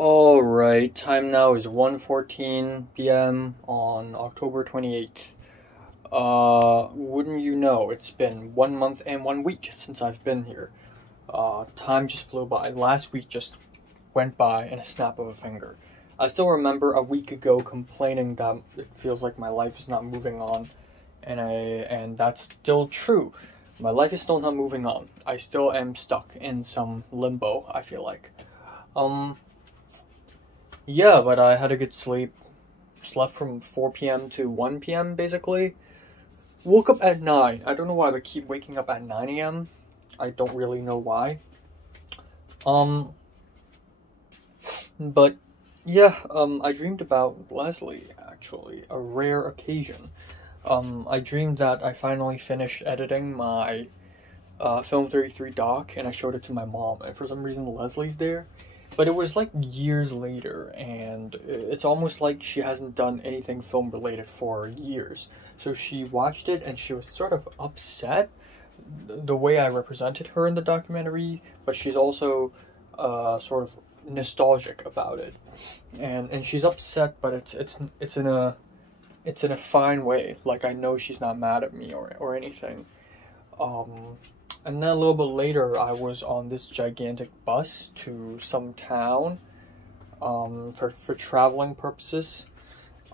Alright, time now is 1:14 p.m. on October 28th. Wouldn't you know, it's been 1 month and 1 week since I've been here. Time just flew by. Last week just went by in a snap of a finger. I still remember a week ago complaining that it feels like my life is not moving on, and that's still true. My life is still not moving on. I still am stuck in some limbo, I feel like. Yeah, but I had a good sleep. Slept from 4 p.m. to 1 p.m. basically. Woke up at 9. I don't know why I keep waking up at 9 a.m. I don't really know why. But yeah, I dreamed about Leslie, actually. A rare occasion. I dreamed that I finally finished editing my Film 33 doc, and I showed it to my mom, and for some reason Leslie's there. But it was like years later, and it's almost like she hasn't done anything film related for years. So she watched it and she was sort of upset the way I represented her in the documentary, but she's also sort of nostalgic about it. And she's upset, but it's in a fine way. Like, I know she's not mad at me or anything. And then a little bit later, I was on this gigantic bus to some town for traveling purposes.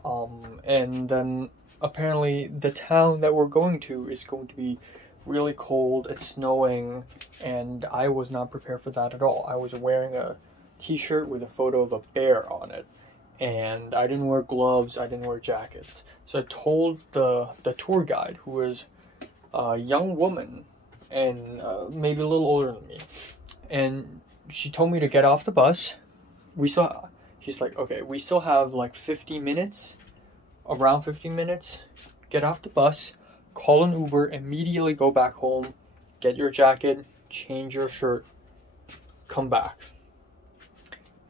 And then apparently the town that we're going to is going to be really cold, it's snowing, and I was not prepared for that at all. I was wearing a t-shirt with a photo of a bear on it, and I didn't wear gloves, I didn't wear jackets. So I told the tour guide, who was a young woman, and maybe a little older than me, and she told me to get off the bus. She's like, okay, we still have like 50 minutes, around 15 minutes, get off the bus, call an Uber, immediately go back home, get your jacket, change your shirt, come back.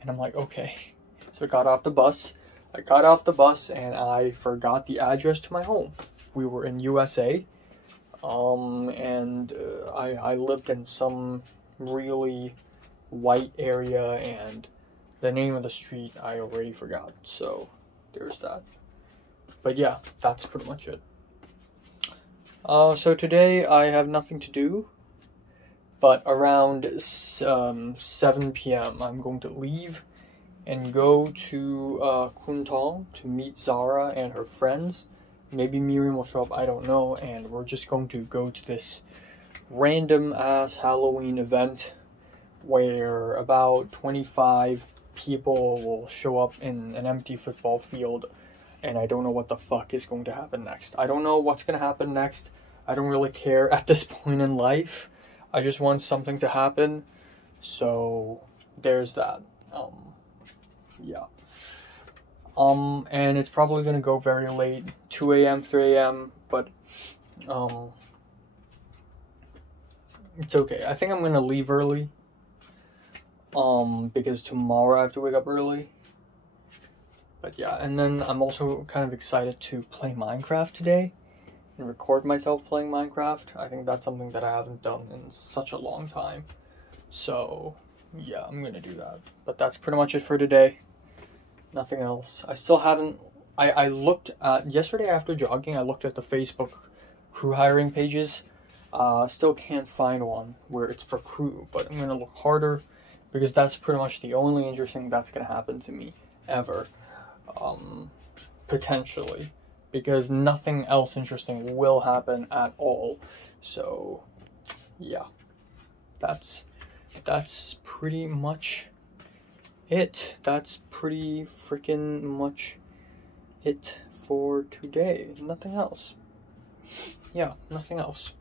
And I'm like, okay. So I got off the bus and I forgot the address to my home. We were in USA. I lived in some really white area, and the name of the street I already forgot, so there's that. But yeah, that's pretty much it. So today I have nothing to do, but around 7 p.m. I'm going to leave and go to Kwun Tong to meet Zara and her friends. Maybe Miriam will show up, I don't know, and we're just going to go to this random-ass Halloween event where about 25 people will show up in an empty football field, and I don't know what the fuck is going to happen next. I don't know what's going to happen next. I don't really care at this point in life. I just want something to happen, so there's that. Yeah. And it's probably gonna go very late, 2 a.m., 3 a.m., but, it's okay. I think I'm gonna leave early, because tomorrow I have to wake up early. But yeah, and then I'm also kind of excited to play Minecraft today and record myself playing Minecraft. I think that's something that I haven't done in such a long time. So, yeah, I'm gonna do that. But that's pretty much it for today. Nothing else. I still haven't, I looked at, yesterday after jogging, I looked at the Facebook crew hiring pages. Still can't find one where it's for crew, but I'm gonna look harder because that's pretty much the only interesting that's gonna happen to me ever. Potentially, because nothing else interesting will happen at all. So, yeah, that's pretty much it. That's pretty freaking much it for today. Nothing else. Yeah, nothing else.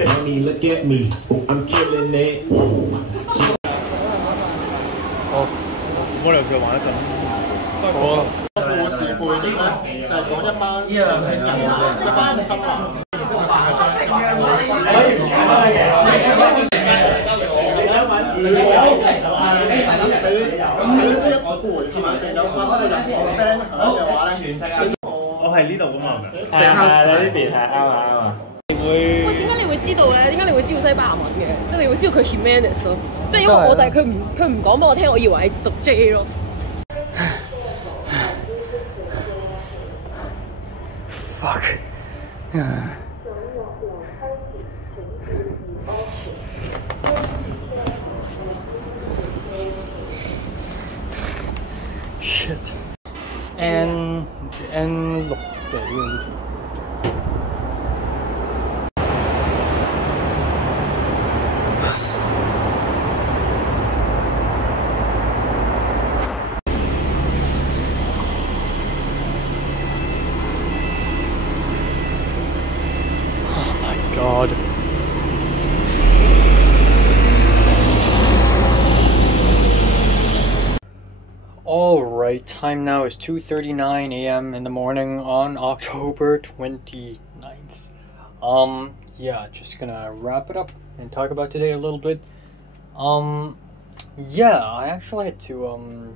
Mommy, look at me. I'm killing it. 我哋佢玩一陣。我故事背景咧就係講一班年輕人，一班新男，然之後佢係將如果喺呢一個回合入邊有發出任何聲響嘅話咧，我係呢度噶嘛，係咪？係你呢邊係啱啊！喂，點解你會知道咧？點解你會知道西班牙文嘅？即係你會知道佢 Jimenez 咯，即係因為我但係佢唔講俾我聽，我以為係讀 J 咯。Fuck. Shit. And look, there it is. God. Alright, time now is 2:39 a.m. in the morning on October 29th. Yeah, just gonna wrap it up and talk about today a little bit. Yeah, I actually had to,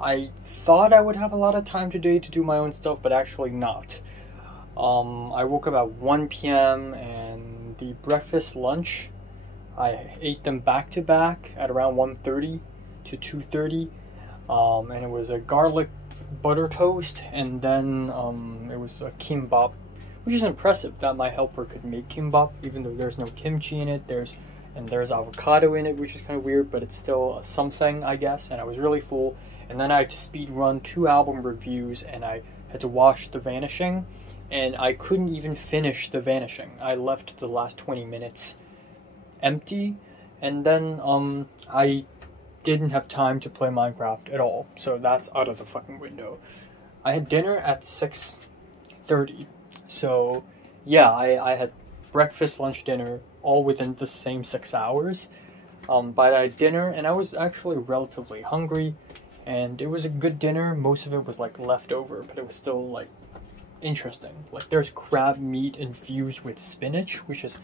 I thought I would have a lot of time today to do my own stuff, but actually not. I woke up at 1 p.m. and the breakfast, lunch, I ate them back to back at around 1:30 to 2:30. And it was a garlic butter toast, and then it was a kimbap, which is impressive that my helper could make kimbap, even though there's no kimchi in it. There's avocado in it, which is kind of weird, but it's still something, I guess. And I was really full. And then I had to speed run 2 album reviews, and I had to watch The Vanishing, and I couldn't even finish The Vanishing. I left the last 20 minutes empty, and then I didn't have time to play Minecraft at all, so that's out of the fucking window. I had dinner at 6:30, so yeah, I had breakfast, lunch, dinner, all within the same 6 hours. But I had dinner, and I was actually relatively hungry, and it was a good dinner. Most of it was like leftover, but it was still like interesting. Like there's crab meat infused with spinach, which is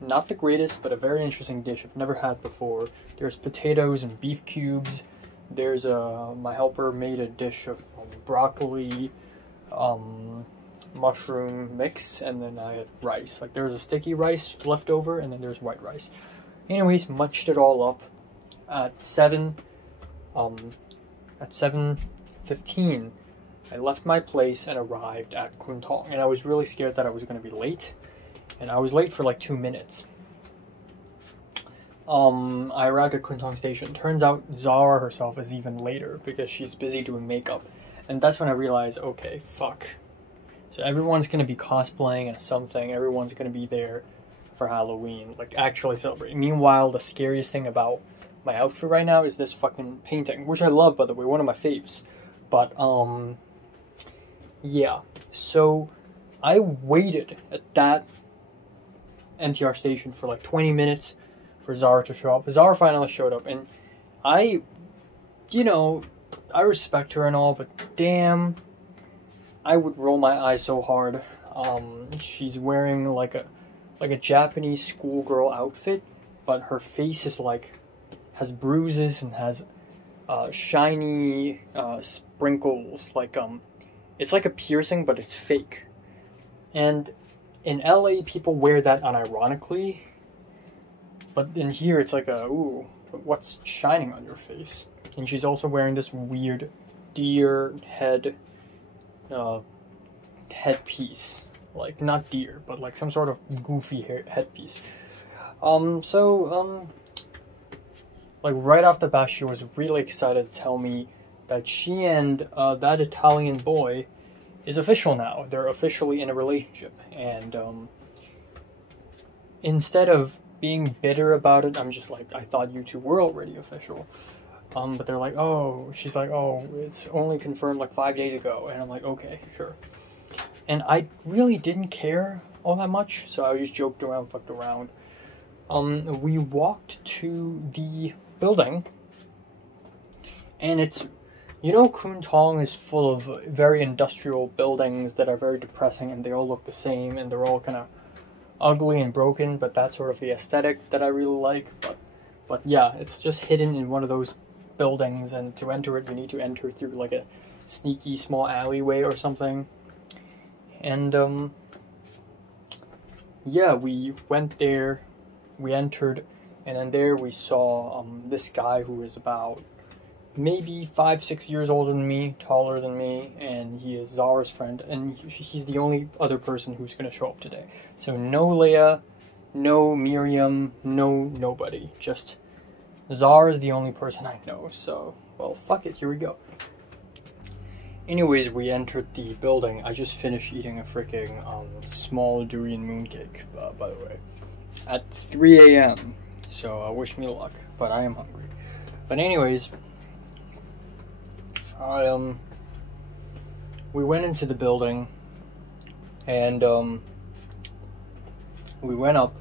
not the greatest, but a very interesting dish I've never had before. There's potatoes and beef cubes. There's my helper made a dish of broccoli, mushroom mix, and then I had rice. Like there's a sticky rice left over, and then there's white rice. Anyways, munched it all up at 7:15. I left my place and arrived at Kwun Tong, and I was really scared that I was going to be late. And I was late for like 2 minutes. I arrived at Kwun Tong Station. Turns out Zara herself is even later because she's busy doing makeup. And that's when I realized, okay, fuck. So everyone's going to be cosplaying as something. Everyone's going to be there for Halloween, like actually celebrating. Meanwhile, the scariest thing about my outfit right now is this fucking painting, which I love, by the way, one of my faves. But, yeah. So I waited at that NTR station for like 20 minutes for Zara to show up. Zara finally showed up, and I respect her and all, but damn, I would roll my eyes so hard. She's wearing like a Japanese schoolgirl outfit, but her face is like, has bruises and has shiny sprinkles, like it's like a piercing, but it's fake. And in LA, people wear that unironically, but in here it's like ooh, what's shining on your face? And she's also wearing this weird deer head headpiece, like not deer, but like some sort of goofy headpiece. Like right off the bat, she was really excited to tell me that she and that Italian boy is official now. They're officially in a relationship, and instead of being bitter about it, I'm just like, I thought you two were already official. But they're like, oh, she's like, oh, it's only confirmed like 5 days ago, and I'm like, okay, sure. And I really didn't care all that much, so I just joked around, fucked around. We walked to the building, and it's, you know, Kwun Tong is full of very industrial buildings that are very depressing, and they all look the same, and they're all kind of ugly and broken, but that's sort of the aesthetic that I really like. But yeah, it's just hidden in one of those buildings, and to enter it, you need to enter through like a sneaky small alleyway or something. And yeah, we went there, we entered, and then there we saw this guy who is about maybe 5-6 years older than me, taller than me, and he is Zara's friend, and he's the only other person who's going to show up today. So no Leia, no Miriam, no nobody, just Zara is the only person I know, so, well, fuck it, here we go. Anyways, we entered the building. I just finished eating a freaking small durian mooncake, by the way, at 3 a.m. So wish me luck, but I am hungry. But anyways, we went into the building, and we went up,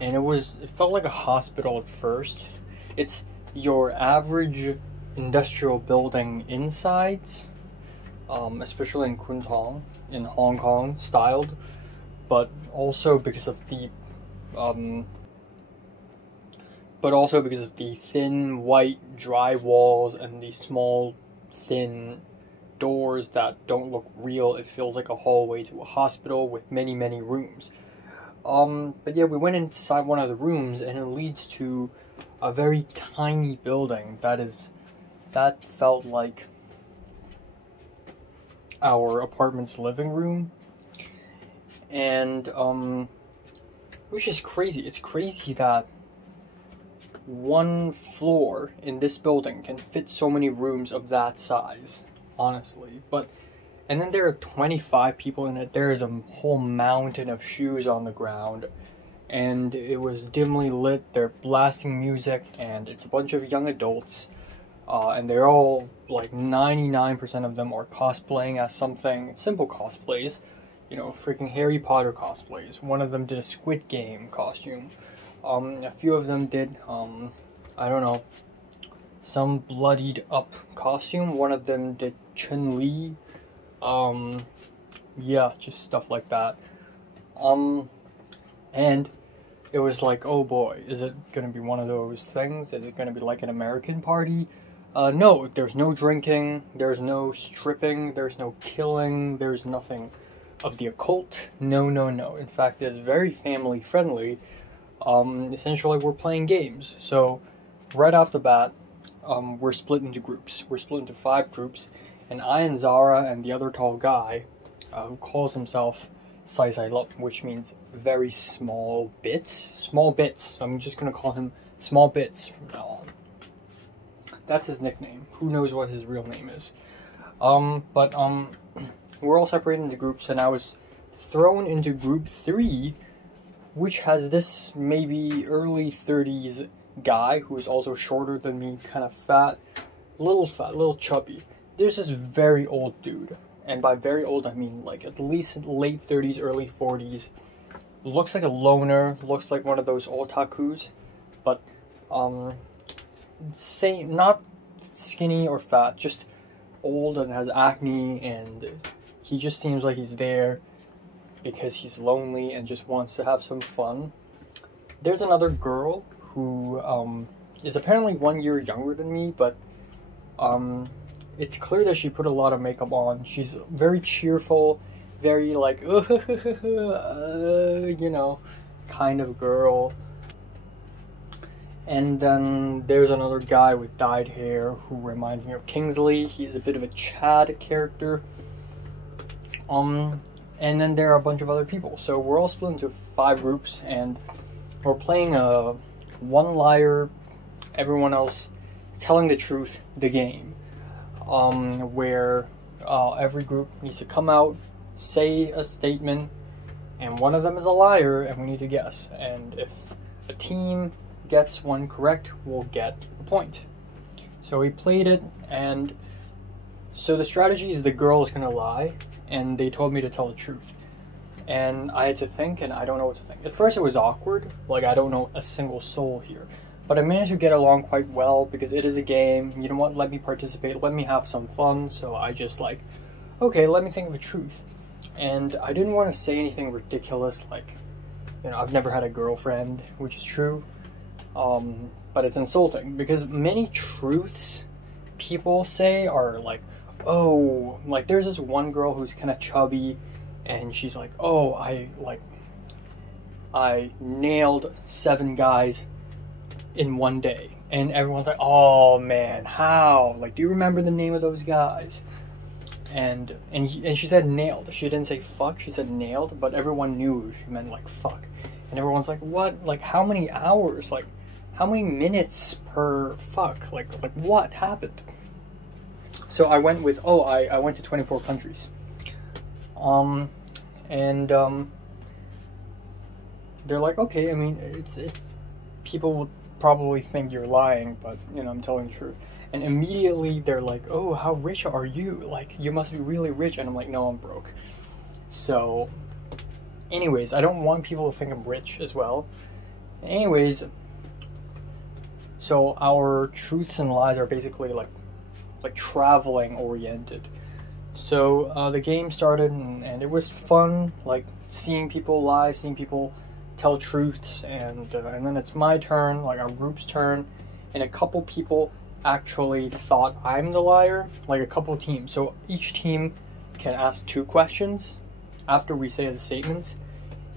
and it felt like a hospital at first. It's your average industrial building insides, especially in Kwun Tong, in Hong Kong styled, but also because of the thin white dry walls and the small thin doors that don't look real. It feels like a hallway to a hospital with many rooms. But yeah, we went inside one of the rooms, and it leads to a very tiny building that felt like our apartment's living room. And which is crazy. It's crazy that one floor in this building can fit so many rooms of that size, honestly. And then there are 25 people in it. There is a whole mountain of shoes on the ground, and it was dimly lit. They're blasting music, and it's a bunch of young adults, and they're all, like, 99% of them are cosplaying as something, simple cosplays, you know, freaking Harry Potter cosplays. One of them did a Squid Game costume. A few of them did, I don't know, some bloodied up costume. One of them did Chun-Li. Yeah, just stuff like that. And it was like, oh boy, is it gonna be one of those things? Is it gonna be like an American party? No, there's no drinking, there's no stripping, there's no killing, there's nothing of the occult. No. In fact, it's very family friendly. Essentially, we're playing games. So, right off the bat, we're split into groups. We're split into 5 groups, and I and Zara and the other tall guy, who calls himself Sai Sai Lup, which means very small bits. Small bits. So I'm just gonna call him Small Bits from now on. That's his nickname. Who knows what his real name is? We're all separated into groups, and I was thrown into group 3, which has this maybe early 30s guy who is also shorter than me, kind of fat, little chubby. There's this very old dude, and by very old I mean like at least late 30s, early 40s. Looks like a loner, looks like one of those otakus, but not skinny or fat, just old and has acne, and he just seems like he's there because he's lonely and just wants to have some fun. There's another girl who is apparently 1 year younger than me, but it's clear that she put a lot of makeup on. She's very cheerful, very like, you know, kind of girl. And then there's another guy with dyed hair who reminds me of Kingsley. He's a bit of a Chad character. And then there are a bunch of other people. So we're all split into 5 groups, and we're playing a one liar, everyone else telling the truth, the game. Where every group needs to come out, say a statement, and one of them is a liar, and we need to guess. And if a team gets one correct, we'll get a point. So we played it, and so the strategy is the girl is gonna lie, and they told me to tell the truth. and I had to think, and I don't know what to think. At first it was awkward, like I don't know a single soul here. But I managed to get along quite well because it is a game. You know what? Let me participate. Let me have some fun. So I just like, okay, let me think of a truth. And I didn't want to say anything ridiculous like, you know, I've never had a girlfriend, which is true. But it's insulting because many truths people say are like, oh, like there's this one girl who's kind of chubby and she's like, oh, I nailed 7 guys in one day, and everyone's like, oh man, how, like, do you remember the name of those guys? And she said nailed. She didn't say fuck, she said nailed, but everyone knew she meant like fuck. And everyone's like, what, like how many hours, like how many minutes per fuck, like what happened? So I went with, oh, I went to 24 countries. They're like, okay, I mean, it's people will probably think you're lying, but you know, I'm telling the truth. And immediately they're like, oh, how rich are you? Like, you must be really rich. And I'm like, no, I'm broke. So anyways, I don't want people to think I'm rich as well. Anyways, so our truths and lies are basically like traveling oriented. So the game started and it was fun, like seeing people lie, seeing people tell truths, and then it's my turn, like our group's turn, and a couple people actually thought I'm the liar, like a couple teams. So each team can ask 2 questions after we say the statements,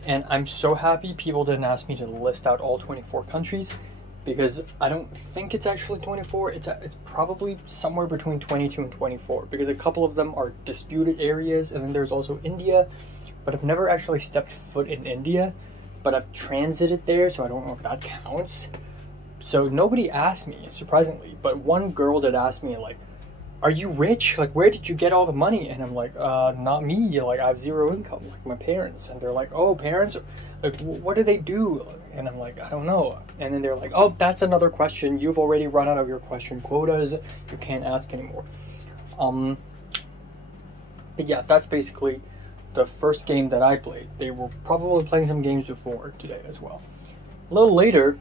and I'm so happy people didn't ask me to list out all 24 countries, because I don't think it's actually 24, it's probably somewhere between 22 and 24, because a couple of them are disputed areas, and then there's also India, but I've never actually stepped foot in India, but I've transited there, so I don't know if that counts. So nobody asked me, surprisingly, but one girl did ask me, like, are you rich? Like, where did you get all the money? And I'm like, not me, like, I have 0 income, like my parents. And they're like, oh, parents? Like, what do they do? And I'm like, I don't know. And then they're like, oh, that's another question. You've already run out of your question quotas. You can't ask anymore. But yeah, that's basically the first game that I played. They were probably playing some games before today as well. A little later,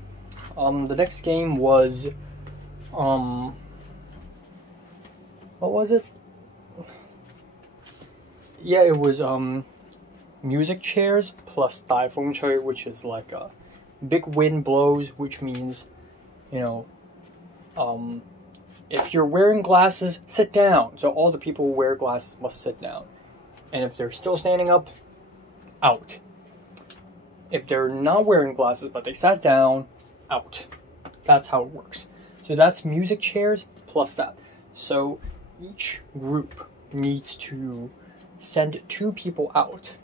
the next game was, what was it? Yeah, it was music chairs plus 大风吹, which is like a big wind blows, which means, you know, if you're wearing glasses, sit down. So all the people who wear glasses must sit down. And if they're still standing up, out. If they're not wearing glasses but they sat down, out. That's how it works. So that's music chairs plus that. So each group needs to send 2 people out.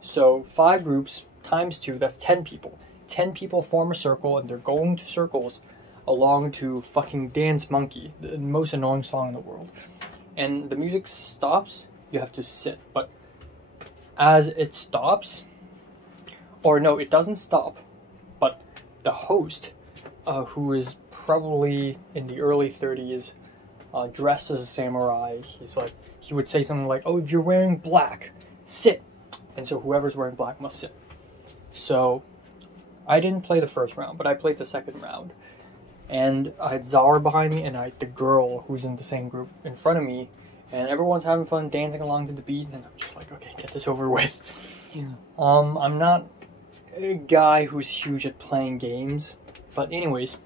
So 5 groups times 2, that's 10 people. 10 people form a circle and they're going to circles along to fucking Dance Monkey, the most annoying song in the world. And the music stops, you have to sit. But as it stops, or no, it doesn't stop, but the host, who is probably in the early 30s, dressed as a samurai, he would say something like, oh, if you're wearing black, sit. And so whoever's wearing black must sit. So I didn't play the first round, but I played the second round. And I had Zara behind me, and I had the girl who's in the same group in front of me, and everyone's having fun dancing along to the beat, and I'm just like, okay, get this over with. Yeah. I'm not a guy who's huge at playing games, but anyways,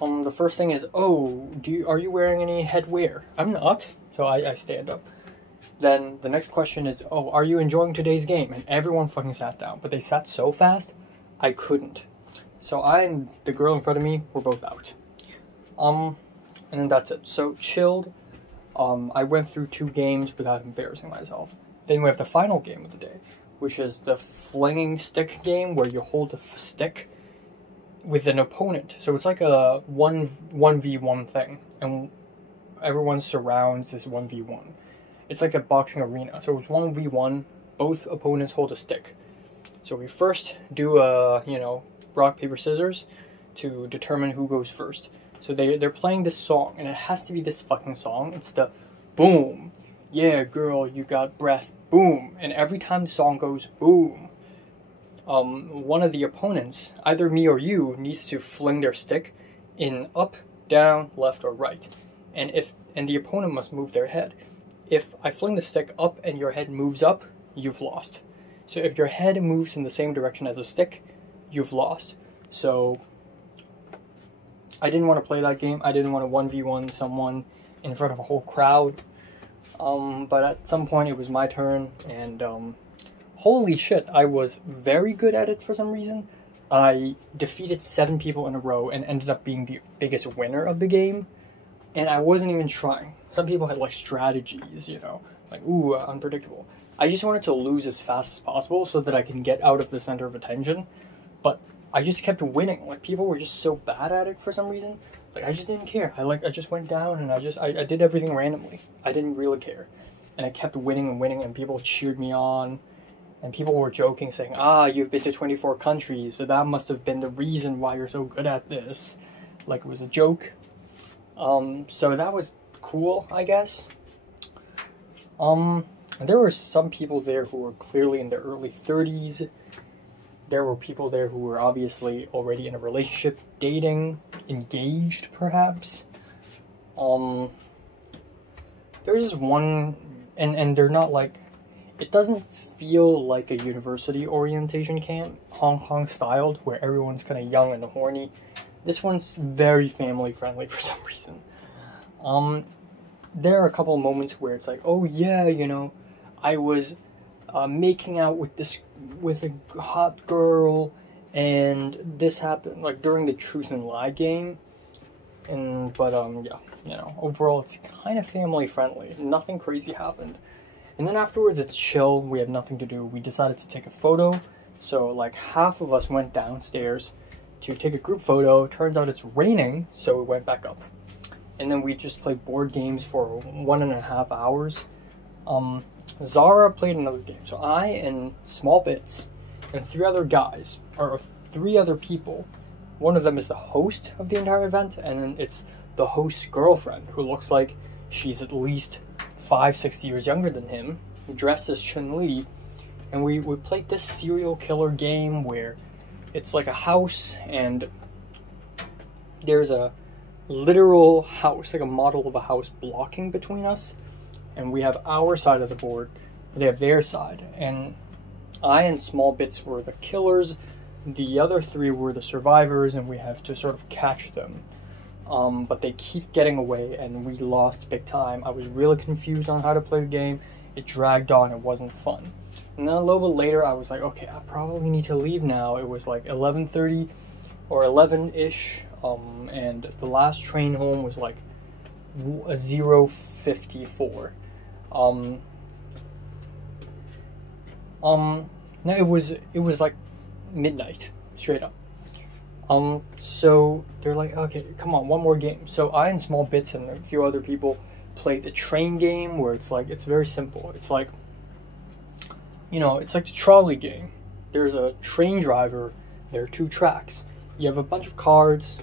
the first thing is, oh, are you wearing any headwear? I'm not, so I stand up. Then the next question is, oh, are you enjoying today's game? And everyone fucking sat down, but they sat so fast, I couldn't. So I and the girl in front of me were both out. And then that's it. So chilled. I went through 2 games without embarrassing myself. Then we have the final game of the day, which is the flinging stick game, where you hold the stick with an opponent. So it's like a 1v1 thing, and everyone surrounds this 1v1. It's like a boxing arena. So it's 1v1, both opponents hold a stick. So we first do a, rock, paper, scissors to determine who goes first. So they're playing this song, and it has to be this fucking song. It's the boom, yeah, girl, you got breath, boom. And every time the song goes boom, one of the opponents, either me or you, needs to fling their stick in up, down, left, or right. And the opponent must move their head. If I fling the stick up and your head moves up, you've lost. So if your head moves in the same direction as the stick, you've lost. So I didn't want to play that game. I didn't want to 1v1 someone in front of a whole crowd. But at some point it was my turn, and holy shit, I was very good at it for some reason. I defeated 7 people in a row and ended up being the biggest winner of the game. And I wasn't even trying. Some people had like strategies, you know, like, ooh, unpredictable. I just wanted to lose as fast as possible so that I can get out of the center of attention. But I just kept winning. Like, people were just so bad at it for some reason. Like, I just didn't care. I just went down and I did everything randomly. I didn't really care. And I kept winning and winning, and people cheered me on. And people were joking, saying, you've been to 24 countries, so that must have been the reason why you're so good at this. Like, it was a joke. So that was cool, I guess. There were some people there who were clearly in their early 30s. There were people there who were obviously already in a relationship, dating, engaged, perhaps. There's this one, and they're not like, it doesn't feel like a university orientation camp, Hong Kong styled, where everyone's kind of young and horny. This one's very family friendly for some reason. There are a couple of moments where it's like, oh yeah, you know, I was making out with a hot girl, and this happened like during the Truth and Lie game. But yeah, you know, overall it's kind of family friendly. Nothing crazy happened. And then afterwards it's chill, we have nothing to do. We decided to take a photo. So like half of us went downstairs to take a group photo. Turns out it's raining, so we went back up. And then we just played board games for 1.5 hours. Zara played another game. So I and Small Bits and 3 other guys, or 3 other people. One of them is the host of the entire event, and then it's the host's girlfriend, who looks like she's at least 5-6 years younger than him, dressed as Chun-Li. And we played this serial killer game where it's like a house, and there's a literal house, like a model of a house blocking between us. And we have our side of the board, they have their side. And I and Small Bits were the killers, the other 3 were the survivors, and we have to sort of catch them. But they keep getting away, and we lost big time. I was really confused on how to play the game. It dragged on, it wasn't fun. And then a little bit later, I was like, okay, I probably need to leave now. It was like 11:30 or 11-ish, and the last train home was like 0:54. No, it was like midnight, straight up. So they're like, okay, come on, one more game. So I and Small Bits and a few other people played the train game, where it's like, it's very simple. It's like, you know, it's like the trolley game. There's a train driver, there are 2 tracks. You have a bunch of cards,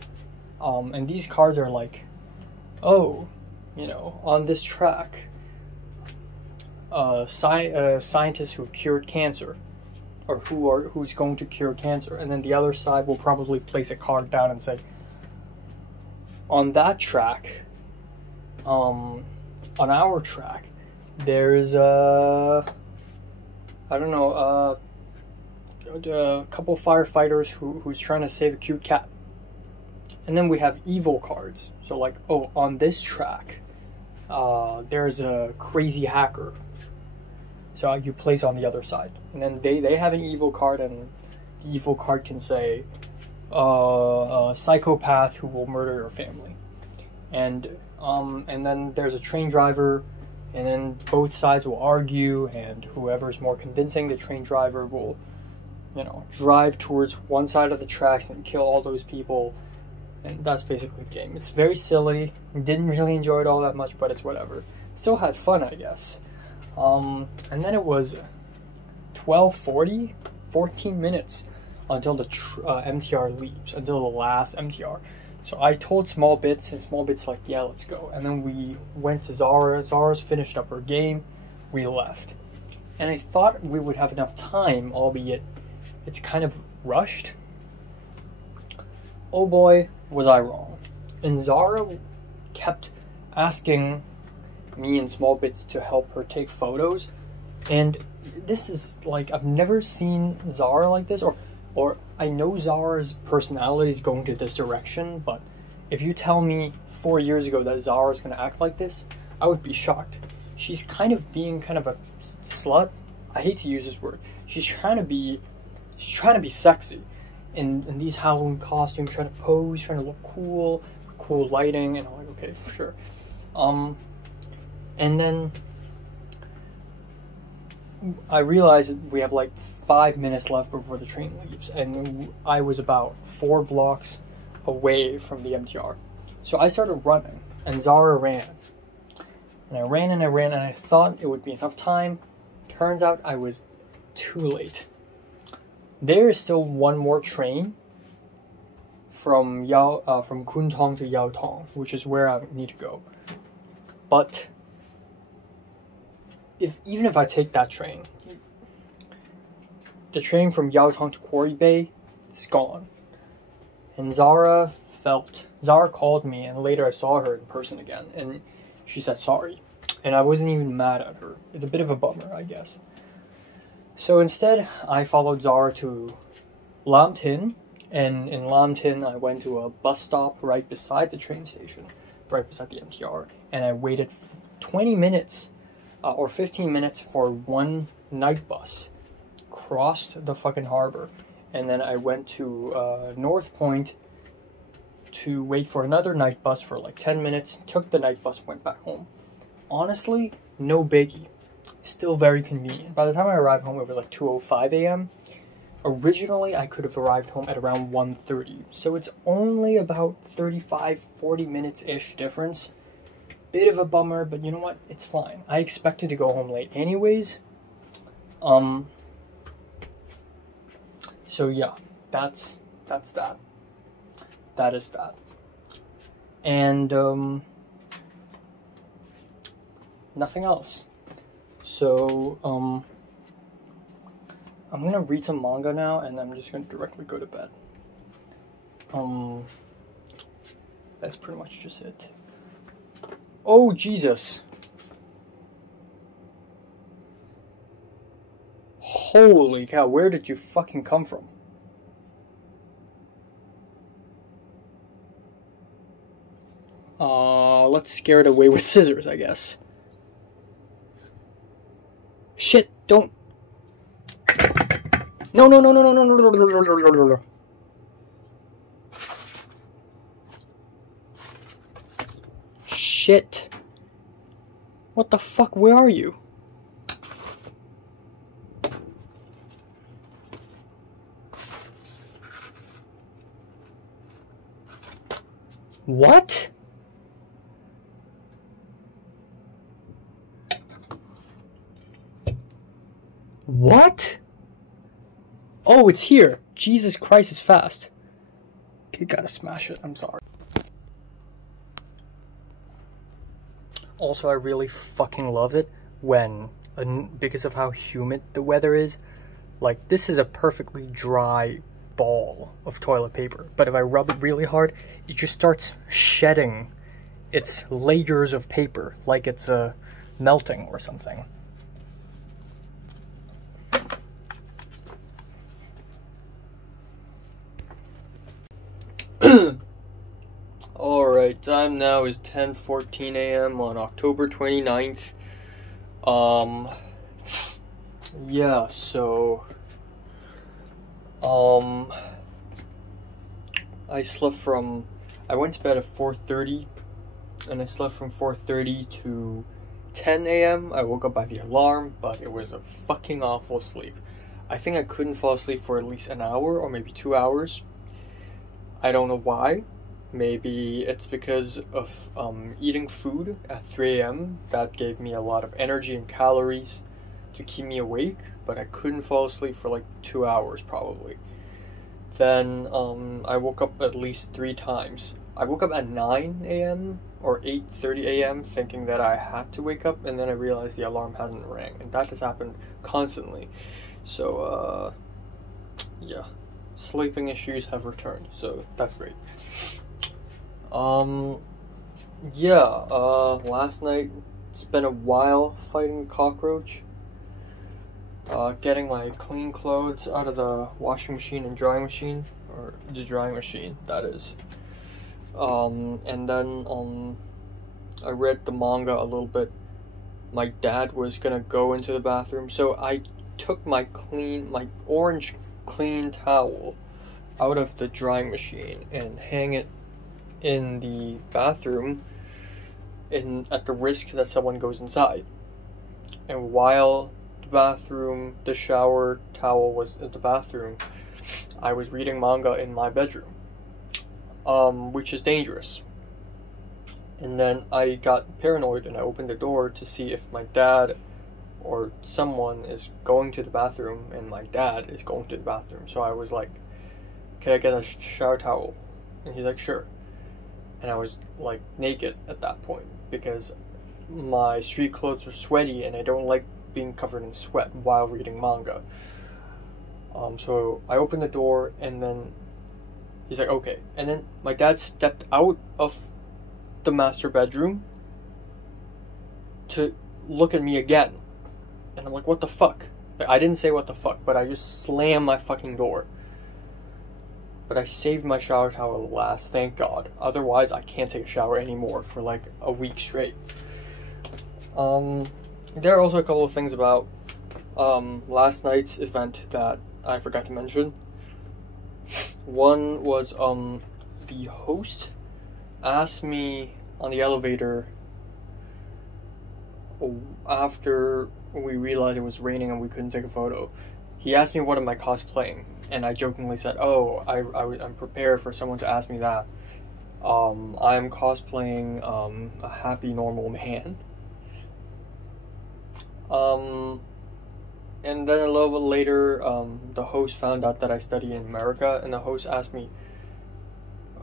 and these cards are like, oh, you know, on this track, scientists who cured cancer, or who's going to cure cancer. And then the other side will probably place a card down and say, on that track, on our track, there's a couple firefighters who's trying to save a cute cat. And then we have evil cards. So like, oh, on this track, there's a crazy hacker. So you place on the other side. And then they have an evil card, and the evil card can say, a psychopath who will murder your family. And then there's a train driver, and then both sides will argue, and whoever's more convincing, the train driver will, you know, drive towards one side of the tracks and kill all those people. And that's basically the game. It's very silly. Didn't really enjoy it all that much, but it's whatever. Still had fun, I guess. And then it was 12:40, 14 minutes until the MTR leaves, until the last MTR. So I told Small Bits, and Small Bits like, yeah, let's go. And then we went to Zara. Zara's finished up her game. We left. And I thought we would have enough time, albeit it's kind of rushed. Oh boy, was I wrong. And Zara kept asking me and Small Bits to help her take photos. And this is like, I've never seen Zara like this, or I know Zara's personality is going to this direction, but if you tell me 4 years ago that Zara's going to act like this, I would be shocked. She's kind of being kind of a slut. I hate to use this word. She's trying to be sexy in these Halloween costumes, trying to pose, trying to look cool lighting, and I'm like, okay, for sure. And then I realized that we have like 5 minutes left before the train leaves, and I was about 4 blocks away from the MTR. So I started running, and Zara ran. And I ran and I ran, and I thought it would be enough time. Turns out I was too late. There is still one more train from Kuntong to Yaotong, which is where I need to go. But even if I take that train, the train from Yaotong to Quarry Bay is gone. And Zara called me, and later I saw her in person again, and she said sorry. And I wasn't even mad at her. It's a bit of a bummer, I guess. So instead, I followed Zara to Lam Tin, and in Lam Tin, I went to a bus stop right beside the train station, right beside the MTR, and I waited 20 minutes or 15 minutes for one night bus, crossed the fucking harbor, and then I went to North Point to wait for another night bus for like 10 minutes, took the night bus, went back home. Honestly, no biggie. Still very convenient. By the time I arrived home, it was like 2:05 a.m. Originally, I could have arrived home at around 1:30. So it's only about 35-40 minutes-ish difference. Bit of a bummer, but you know what? It's fine. I expected to go home late anyways. So yeah, that's that. That is that. And nothing else. So I'm gonna read some manga now, and I'm just gonna directly go to bed. That's pretty much just it. Oh Jesus! Holy cow! Where did you fucking come from? Let's scare it away with scissors, I guess. Shit, don't. No. Shit. What the fuck, where are you? What? What? Oh, it's here. Jesus Christ, it's fast. Okay, gotta smash it. I'm sorry. Also, I really fucking love it when, because of how humid the weather is, like, this is a perfectly dry ball of toilet paper. But if I rub it really hard, it just starts shedding its layers of paper, like it's melting or something. Alright, time now is 10:14 a.m. on October 29th. Yeah, so I went to bed at 4:30, and I slept from 4:30 to 10 a.m. I woke up by the alarm, but it was a fucking awful sleep. I think I couldn't fall asleep for at least an hour or maybe 2 hours. I don't know why. Maybe it's because of eating food at 3 a.m. That gave me a lot of energy and calories to keep me awake, but I couldn't fall asleep for like 2 hours probably. Then I woke up at least 3 times. I woke up at 9 a.m. or 8:30 a.m. thinking that I had to wake up, and then I realized the alarm hasn't rang, and that has happened constantly. So, yeah, sleeping issues have returned, so that's great. Last night, it's been a while fighting a cockroach. Getting my clean clothes out of the washing machine and drying machine, or the drying machine, that is. And then, I read the manga a little bit. My dad was gonna go into the bathroom, so I took my orange clean towel out of the drying machine and hang it in the bathroom at the risk that someone goes inside. And while the shower towel was in the bathroom, I was reading manga in my bedroom, which is dangerous. And then I got paranoid and I opened the door to see if my dad or someone is going to the bathroom, and my dad is going to the bathroom. So I was like, can I get a shower towel? And he's like, sure. And I was like naked at that point because my street clothes are sweaty and I don't like being covered in sweat while reading manga. So I opened the door and then he's like, okay. And then my dad stepped out of the master bedroom to look at me again. And I'm like, what the fuck? Like, I didn't say what the fuck, but I just slammed my fucking door. But I saved my shower towel last, thank God. Otherwise, I can't take a shower anymore for like a week straight. There are also a couple of things about last night's event that I forgot to mention. One was the host asked me on the elevator after we realized it was raining and we couldn't take a photo. He asked me what am I cosplaying, and I jokingly said, oh, I'm prepared for someone to ask me that. I'm cosplaying a happy normal man. And then a little bit later, the host found out that I study in America, and the host asked me,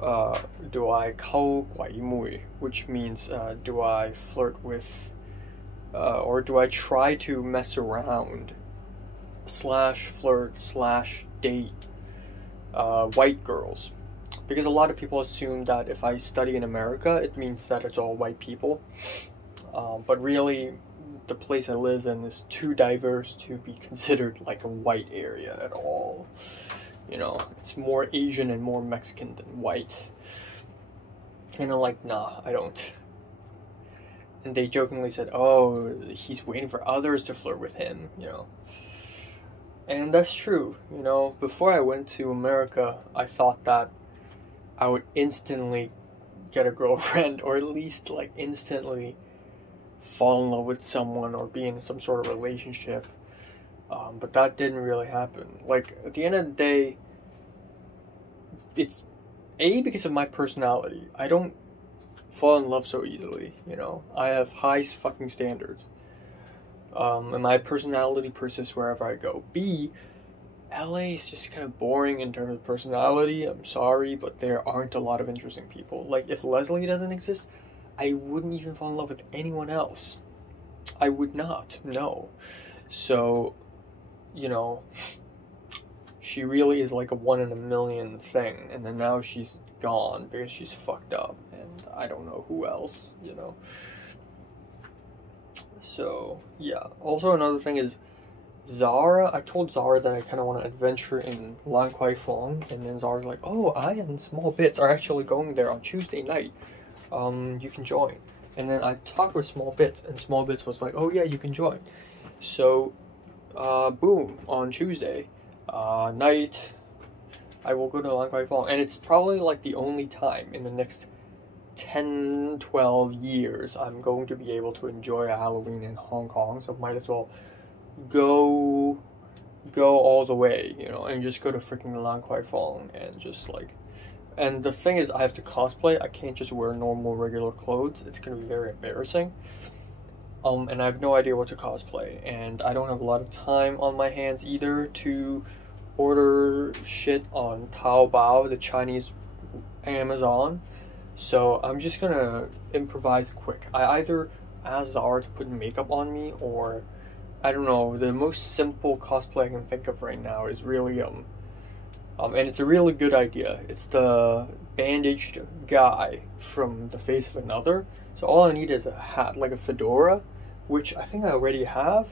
do I 溝鬼妹, which means do I flirt with, or do I try to mess around, /flirt /date white girls? Because a lot of people assume that if I study in America, it means that it's all white people. But really, the place I live in is too diverse to be considered like a white area at all. You know, it's more Asian and more Mexican than white. And I'm like, nah, I don't. And they jokingly said, oh, he's waiting for others to flirt with him, you know. And that's true, you know. Before I went to America, I thought that I would instantly get a girlfriend, or at least like instantly fall in love with someone or be in some sort of relationship. But that didn't really happen. Like, at the end of the day, it's because of my personality. I don't fall in love so easily, you know. I have high fucking standards. And my personality persists wherever I go. B, LA is just kind of boring in terms of personality. I'm sorry, but there aren't a lot of interesting people. Like, if Leslie doesn't exist, I wouldn't even fall in love with anyone else. I would not, no. So, you know, she really is like a 1 in a million thing, and then now she's gone because she's fucked up, and I don't know who else, you know. So, yeah. Also, another thing is Zara. I told Zara that I kind of want to adventure in Lan Kwai Fong, and then Zara's like, oh, I and Small Bits are actually going there on Tuesday night. You can join. And then I talked with Small Bits, and Small Bits was like, oh yeah, you can join. So, boom, on Tuesday night, I will go to Lan Kwai Fong, and it's probably like the only time in the next 10, 12 years I'm going to be able to enjoy a Halloween in Hong Kong, so might as well go all the way, you know, and just go to freaking Lan Kwai Fong and just like. And the thing is, I have to cosplay. I can't just wear normal, regular clothes. It's going to be very embarrassing. And I have no idea what to cosplay. And I don't have a lot of time on my hands either to order shit on Taobao, the Chinese Amazon. So I'm just gonna improvise quick. I either ask Zara to put makeup on me, or I don't know. The most simple cosplay I can think of right now is really and it's a really good idea. It's the bandaged guy from The Face of Another. So all I need is a hat, like a fedora, which I think I already have.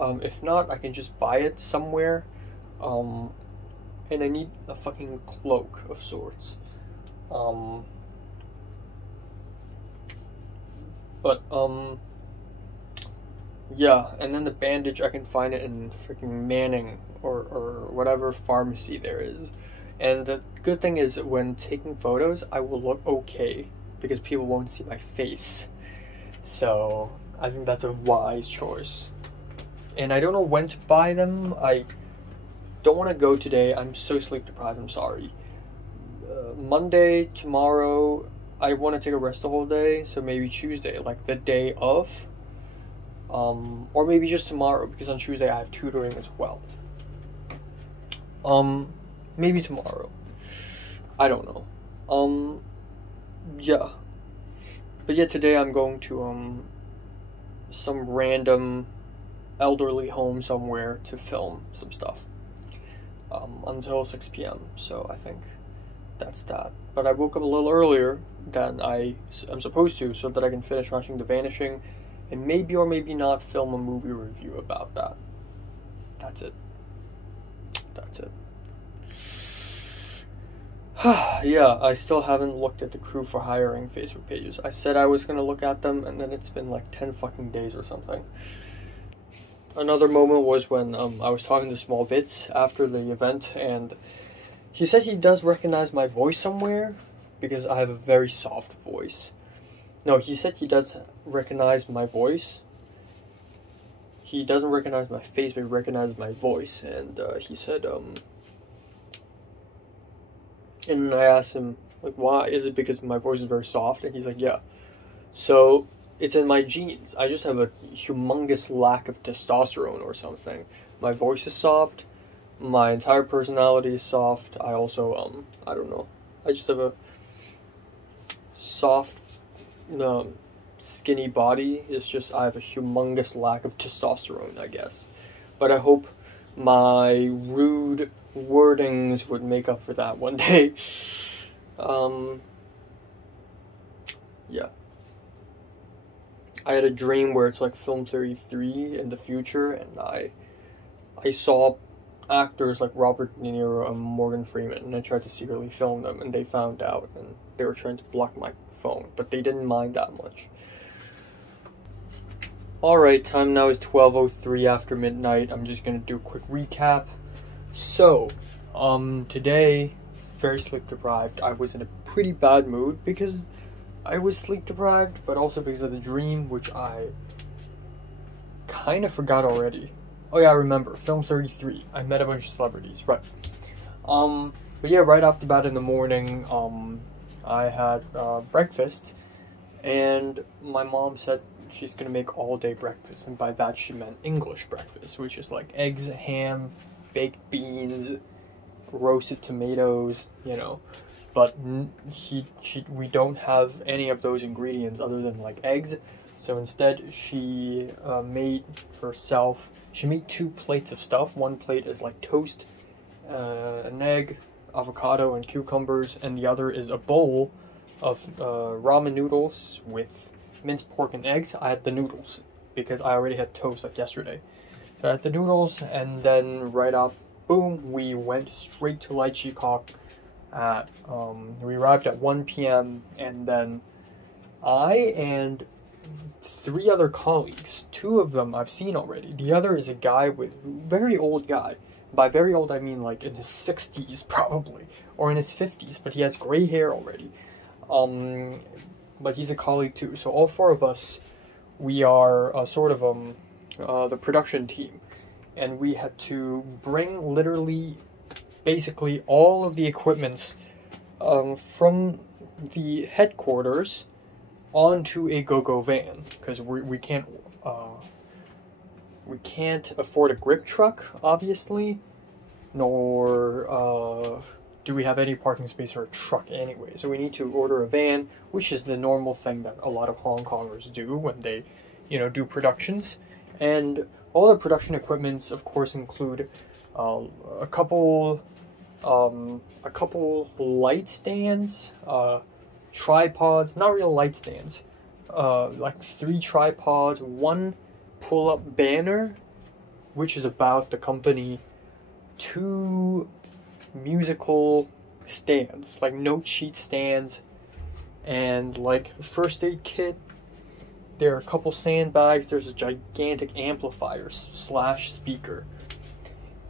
If not, I can just buy it somewhere. And I need a fucking cloak of sorts. Yeah, and then the bandage, I can find it in freaking Manning or whatever pharmacy there is. And the good thing is, when taking photos, I will look okay because people won't see my face. So I think that's a wise choice. And I don't know when to buy them. I don't want to go today. I'm so sleep deprived. I'm sorry. Monday, tomorrow, I want to take a rest the whole day. So maybe Tuesday, like the day of. Or maybe just tomorrow, because on Tuesday I have tutoring as well. Maybe tomorrow. I don't know. Yeah. But yeah, today I'm going to, some random elderly home somewhere to film some stuff. Until 6 p.m. So I think that's that. But I woke up a little earlier than I'm supposed to, so that I can finish watching The Vanishing, and maybe or maybe not film a movie review about that. That's it. That's it. Yeah, I still haven't looked at the Crew for Hiring Facebook pages. I said I was gonna look at them, and then it's been like 10 fucking days or something. Another moment was when I was talking to Small Bits after the event, and he said he does recognize my voice somewhere because I have a very soft voice. No, he said he does recognize my voice. He doesn't recognize my face, but he recognizes my voice. And he said, and I asked him, like, why? Is it because my voice is very soft? And he's like, yeah. So it's in my genes. I just have a humongous lack of testosterone or something. My voice is soft. My entire personality is soft. I also, I don't know. I just have a soft, skinny body. It's just I have a humongous lack of testosterone, I guess. But I hope my rude wordings would make up for that one day. Yeah. I had a dream where it's like Film 33 in the future, and I saw actors like Robert De Niro and Morgan Freeman, and I tried to secretly film them, and they found out, and they were trying to block my phone, but they didn't mind that much. Alright, time now is 12:03 after midnight. I'm just gonna do a quick recap. So, today, very sleep deprived. I was in a pretty bad mood because I was sleep deprived, but also because of the dream, which I kind of forgot already. Oh yeah, I remember. Film 33. I met a bunch of celebrities, right. But yeah, right off the bat in the morning, I had breakfast, and my mom said she's gonna make all-day breakfast, and by that she meant English breakfast, which is like eggs, ham, baked beans, roasted tomatoes, you know. But we don't have any of those ingredients other than like eggs, so instead she made herself. She made 2 plates of stuff. One plate is like toast, an egg, avocado, and cucumbers, and the other is a bowl of ramen noodles with minced pork and eggs. I had the noodles because I already had toast like yesterday. So I had the noodles, and then right off, boom, we went straight to Lychee Kok. We arrived at 1 p.m. and then I and 3 other colleagues, 2 of them I've seen already. The other is a guy very old guy. By very old, I mean like in his 60s probably, or in his 50s, but he has gray hair already. But he's a colleague too. So all 4 of us, we are sort of the production team, and we had to bring literally, basically all of the equipments from the headquarters onto a go-go van, because we can't afford a grip truck, obviously, nor do we have any parking space for a truck anyway? So we need to order a van, which is the normal thing that a lot of Hong Kongers do when they, you know, do productions. And all the production equipments, of course, include a couple light stands, tripods, not real light stands, like 3 tripods, 1 pull-up banner, which is about the company, 2 musical stands, like note sheet stands, and like first aid kit. There are a couple sandbags. There's a gigantic amplifier / speaker,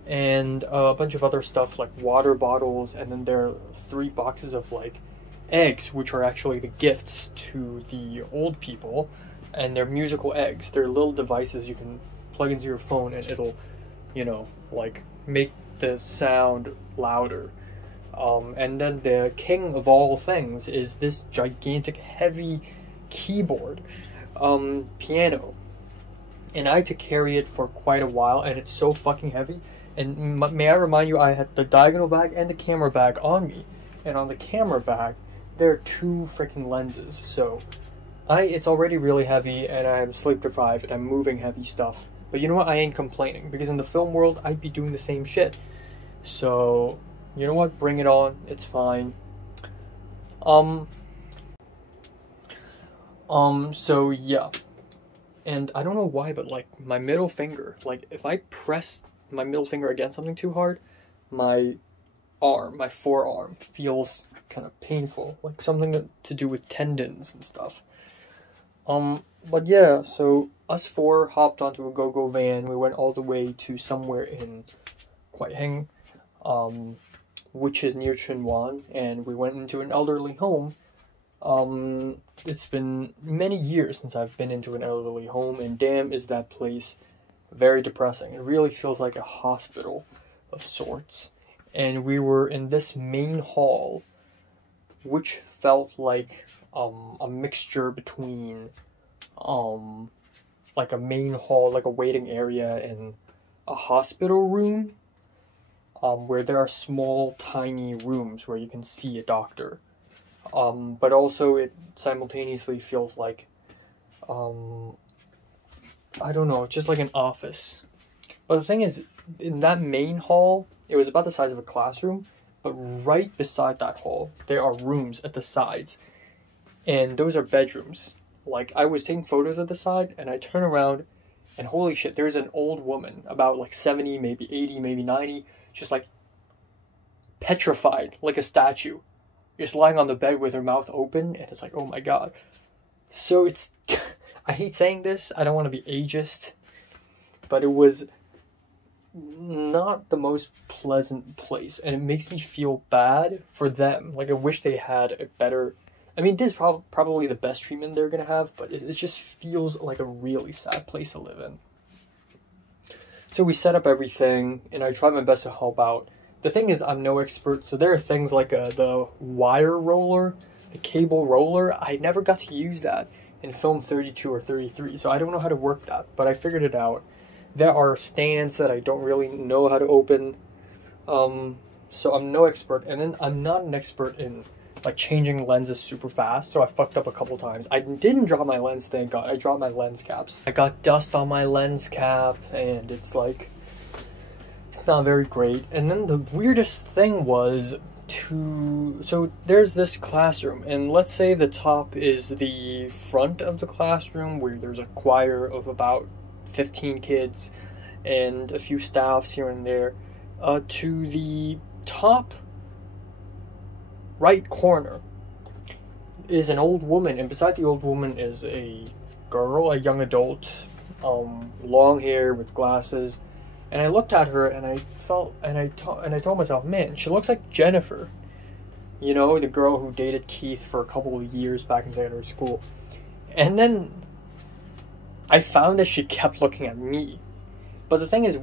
and a bunch of other stuff like water bottles, and then there are 3 boxes of like eggs, which are actually the gifts to the old people, and they're musical eggs. They're little devices you can plug into your phone and it'll, you know, like make the sound louder. And then the king of all things is this gigantic heavy keyboard, piano, and I had to carry it for quite a while, and it's so fucking heavy. And may I remind you, I had the diagonal bag and the camera bag on me, and on the camera bag there are 2 freaking lenses, so it's already really heavy, and I'm sleep deprived, and I'm moving heavy stuff. But you know what, I ain't complaining, because in the film world I'd be doing the same shit. So you know what, bring it on, it's fine. So yeah, and I don't know why, but like my middle finger, like if I press my middle finger against something too hard, my forearm feels kind of painful, like something to do with tendons and stuff. But yeah, so us 4 hopped onto a go-go van. We went all the way to somewhere in Kwai Hing, which is near Tsuen Wan, and we went into an elderly home. It's been many years since I've been into an elderly home, and damn is that place very depressing. It really feels like a hospital of sorts. And we were in this main hall, which felt like a mixture between like a main hall, like a waiting area, and a hospital room, where there are small tiny rooms where you can see a doctor, but also it simultaneously feels like I don't know, just like an office. But the thing is, in that main hall, it was about the size of a classroom, but right beside that hall there are rooms at the sides, and those are bedrooms. Like, I was taking photos at the side, and I turn around, and holy shit, there's an old woman, about like 70, maybe 80, maybe 90, just like petrified, like a statue, just lying on the bed with her mouth open, and it's like, oh my god. So it's, I hate saying this, I don't want to be ageist, but it was not the most pleasant place, and it makes me feel bad for them. Like, I wish they had a better, I mean, this is probably the best treatment they're gonna have, but it just feels like a really sad place to live in. So we set up everything, and I tried my best to help out. The thing is, I'm no expert, so there are things like the wire roller, the cable roller. I never got to use that in film 32 or 33, so I don't know how to work that, but I figured it out. There are stands that I don't really know how to open, so I'm no expert, and then I'm not an expert in like changing lenses super fast, so I fucked up a couple times. I didn't drop my lens, thank god. I dropped my lens caps. I got dust on my lens cap, and it's like, it's not very great. And then the weirdest thing was so there's this classroom, and let's say the top is the front of the classroom where there's a choir of about 15 kids and a few staffs here and there. To the top right corner is an old woman, and beside the old woman is a girl, a young adult, long hair with glasses. And I looked at her, and I told myself, man, she looks like Jennifer, you know, the girl who dated Keith for a couple of years back in secondary school. And then I found that she kept looking at me. But the thing is,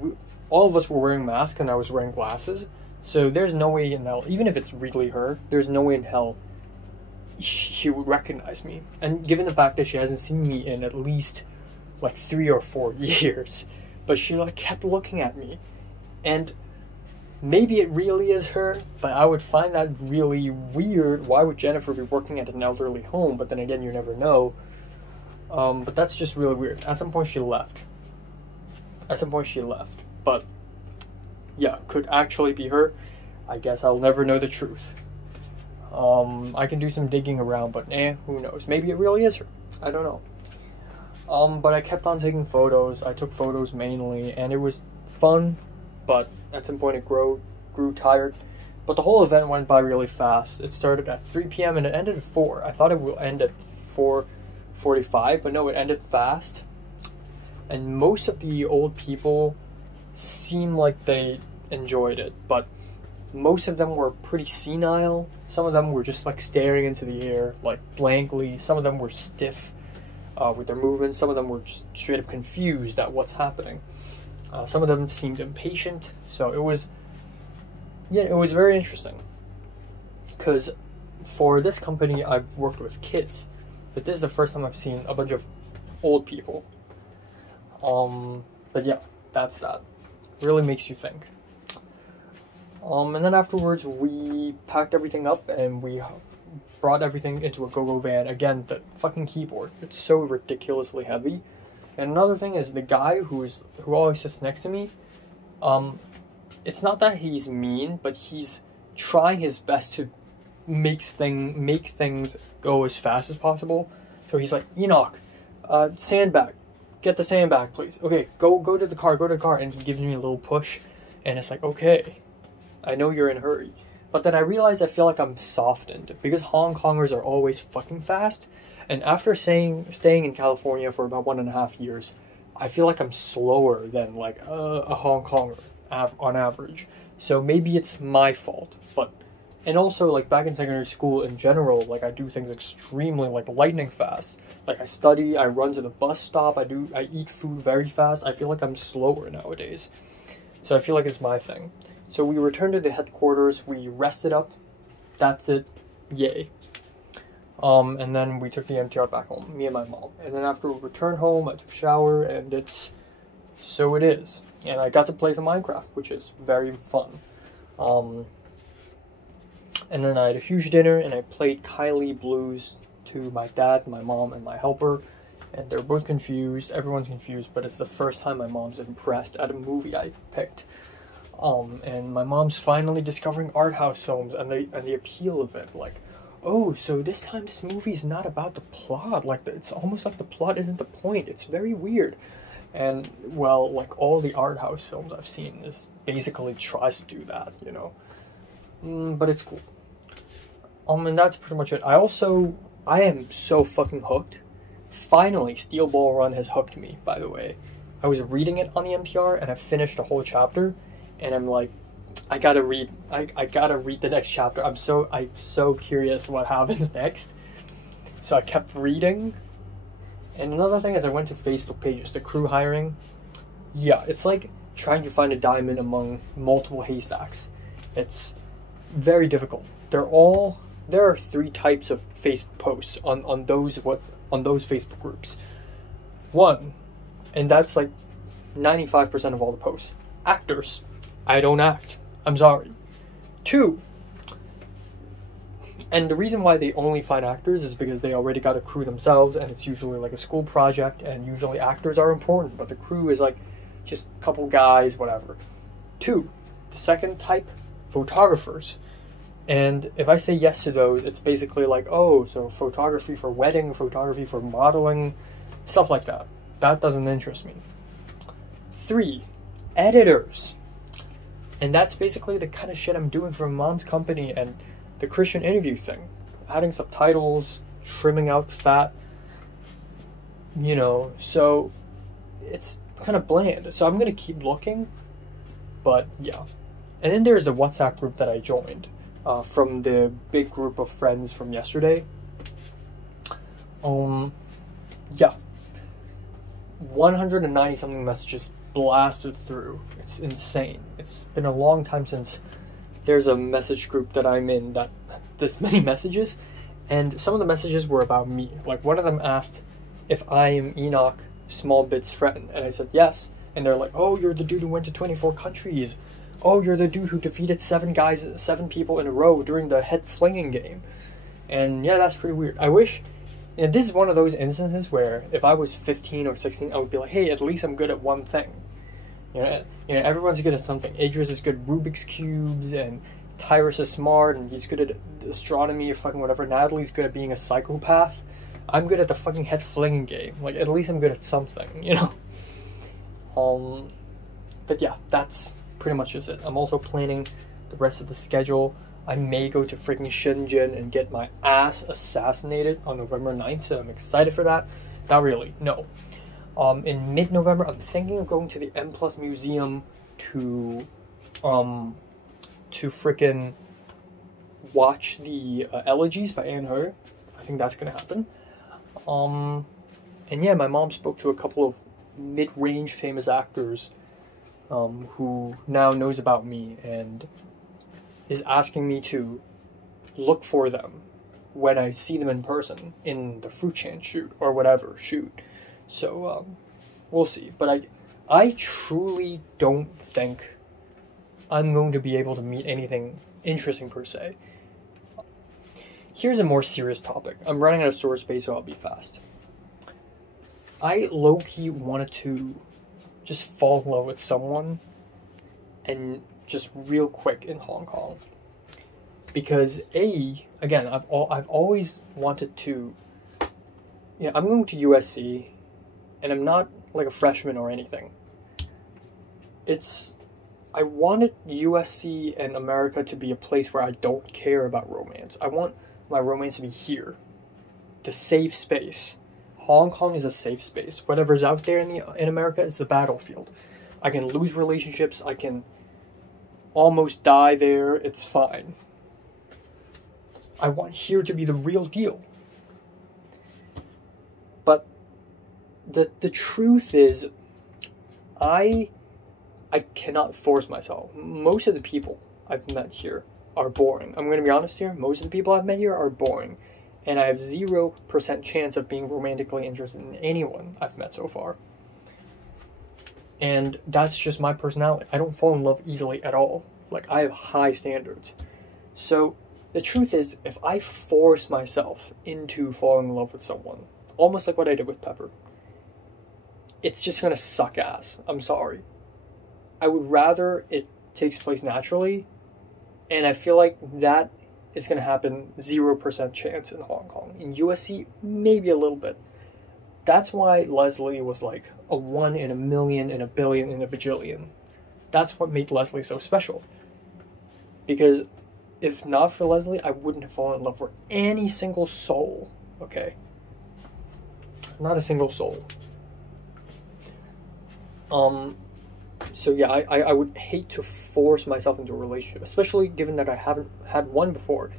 all of us were wearing masks, and I was wearing glasses. So there's no way in hell, even if it's really her, there's no way in hell she would recognize me. And given the fact that she hasn't seen me in at least like 3 or 4 years, but she like kept looking at me. And maybe it really is her, but I would find that really weird. Why would Jennifer be working at an elderly home? But then again, you never know. But that's just really weird. At some point she left. But yeah, could actually be her. I guess I'll never know the truth. I can do some digging around, but who knows? Maybe it really is her. I don't know. But I kept on taking photos. I took photos mainly, and it was fun, but at some point it grew tired. But the whole event went by really fast. It started at 3 p.m. and it ended at 4. I thought it would end at 4:45, but no, it ended fast. And most of the old people seemed like they enjoyed it, but most of them were pretty senile. Some of them were just like staring into the air, like blankly. Some of them were stiff with their movements. Some of them were just straight up confused at what's happening. Some of them seemed impatient. So it was very interesting. Because for this company, I've worked with kids, but this is the first time I've seen a bunch of old people. But yeah, that's that. Really makes you think. And then afterwards, we packed everything up and we brought everything into a go-go van. Again, the fucking keyboard, it's so ridiculously heavy. And another thing is the guy who always sits next to me, it's not that he's mean, but he's trying his best to make things go as fast as possible. So he's like, Enoch, sandbag, get the sandbag, please. Okay, go to the car, and he gives me a little push, and it's like, okay, I know you're in a hurry. But then I realize I feel like I'm softened because Hong Kongers are always fucking fast. And after staying in California for about 1.5 years, I feel like I'm slower than like a Hong Konger on average. So maybe it's my fault. And also like back in secondary school in general, like I do things extremely like lightning fast. Like I study, I run to the bus stop, I eat food very fast. I feel like I'm slower nowadays. So I feel like it's my thing. So we returned to the headquarters, we rested up, that's it, yay. And then we took the MTR back home, me and my mom. And then after we returned home, I took a shower, and so it is. And I got to play some Minecraft, which is very fun. And then I had a huge dinner, and I played Kylie Blues to my dad, my mom, and my helper. And they're both confused, everyone's confused, but it's the first time my mom's impressed at a movie I picked. And my mom's finally discovering art house films and the appeal of it. Like, oh, so this time this movie is not about the plot. Like, it's almost like the plot isn't the point. It's very weird. And, well, like, all the art house films I've seen is basically tries to do that, you know. But it's cool. And that's pretty much it. I am so fucking hooked. Finally, Steel Ball Run has hooked me, by the way. I was reading it on the NPR, and I finished a whole chapter. And I'm like, I gotta read the next chapter. I'm so curious what happens next. So I kept reading. And another thing is I went to Facebook pages, the crew hiring. Yeah, it's like trying to find a diamond among multiple haystacks. It's very difficult. There are 3 types of Facebook posts on those Facebook groups. 1, and that's like 95% of all the posts. Actors. I don't act. I'm sorry. 2, and the reason why they only find actors is because they already got a crew themselves, and it's usually like a school project, and usually actors are important, but the crew is like just a couple guys, whatever. 2, the second type, photographers. And if I say yes to those, it's basically like, oh, so photography for wedding, photography for modeling, stuff like that. That doesn't interest me. 3, editors. And that's basically the kind of shit I'm doing for Mom's company and the Christian interview thing. Adding subtitles, trimming out fat, you know, so it's kind of bland. So I'm going to keep looking, but yeah. And then there's a WhatsApp group that I joined from the big group of friends from yesterday. Yeah. 190 something messages blasted through. It's insane. It's been a long time since there's a message group that I'm in that this many messages, and some of the messages were about me. Like one of them asked if I am Enoch Smallbit's friend, and I said yes, and they're like, oh, you're the dude who went to 24 countries. oh, you're the dude who defeated 7 people in a row during the head flinging game. And yeah, that's pretty weird. I wish, and this is one of those instances where if I was 15 or 16, I would be like, hey, at least I'm good at one thing. You know, everyone's good at something. Idris is good at Rubik's Cubes, and Tyrus is smart, and he's good at astronomy or fucking whatever. Natalie's good at being a psychopath. I'm good at the fucking head flinging game. Like, at least I'm good at something, you know? But yeah, that's pretty much just it. I'm also planning the rest of the schedule. I may go to freaking Shenzhen and get my ass assassinated on November 9th, so I'm excited for that. Not really, no. In mid-November, I'm thinking of going to the M Plus Museum to freaking watch the Elegies by Anne Her. I think that's gonna happen. And yeah, my mom spoke to a couple of mid-range famous actors who now knows about me and is asking me to look for them when I see them in person in the Fruit Chant shoot or whatever shoot. So we'll see. But I truly don't think I'm going to be able to meet anything interesting per se. Here's a more serious topic. I'm running out of storage space, so I'll be fast. I low-key wanted to just fall in love with someone and just real quick in Hong Kong. Because again, I've always wanted to, I'm going to USC, and I'm not like a freshman or anything. I wanted USC and America to be a place where I don't care about romance. I want my romance to be here. The safe space. Hong Kong is a safe space. Whatever's out there in America is the battlefield. I can lose relationships. I can almost die there. It's fine. I want here to be the real deal. But the truth is, I cannot force myself. Most of the people I've met here are boring. I'm going to be honest here. Most of the people I've met here are boring. And I have 0% chance of being romantically interested in anyone I've met so far. And that's just my personality. I don't fall in love easily at all. Like, I have high standards. So, the truth is, if I force myself into falling in love with someone, almost like what I did with Pepper, it's just going to suck ass. I'm sorry. I would rather it takes place naturally, and I feel like that is going to happen 0% chance in Hong Kong. In USC, maybe a little bit. That's why Leslie was like a 1 in a million, in a billion, in a bajillion. That's what made Leslie so special. Because if not for Leslie, I wouldn't have fallen in love with any single soul. Okay? Not a single soul. So yeah, I would hate to force myself into a relationship, especially given that I haven't had one before.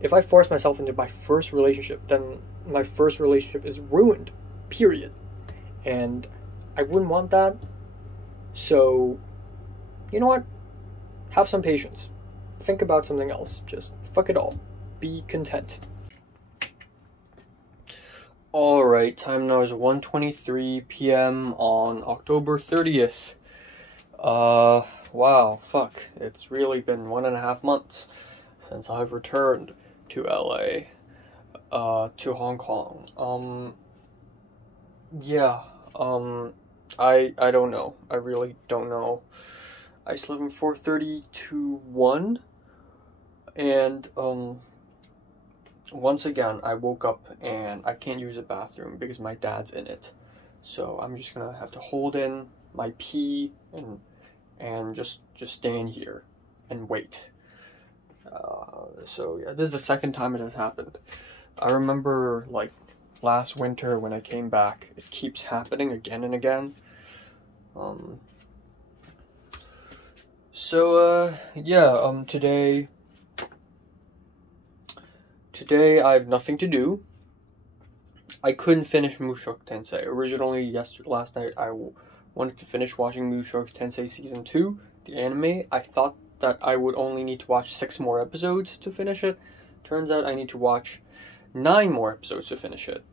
If I force myself into my first relationship, then my first relationship is ruined, period. And I wouldn't want that. So, you know what? Have some patience. Think about something else. Just fuck it all. Be content. Alright, time now is 1:23 p.m. on October 30th. Wow, fuck. It's really been 1.5 months since I've returned to LA, to Hong Kong. Yeah, I don't know. I really don't know. I slept from 4:30 to 1, and, once again, I woke up and I can't use the bathroom because my dad's in it. So I'm just gonna have to hold in my pee and just stand here and wait. So yeah, this is the second time it has happened. I remember like last winter when I came back, it keeps happening again and again. Yeah, today I have nothing to do. I couldn't finish Mushoku Tensei. Originally, last night I wanted to finish watching Mushoku Tensei Season 2, the anime. I thought that I would only need to watch 6 more episodes to finish it. Turns out I need to watch 9 more episodes to finish it.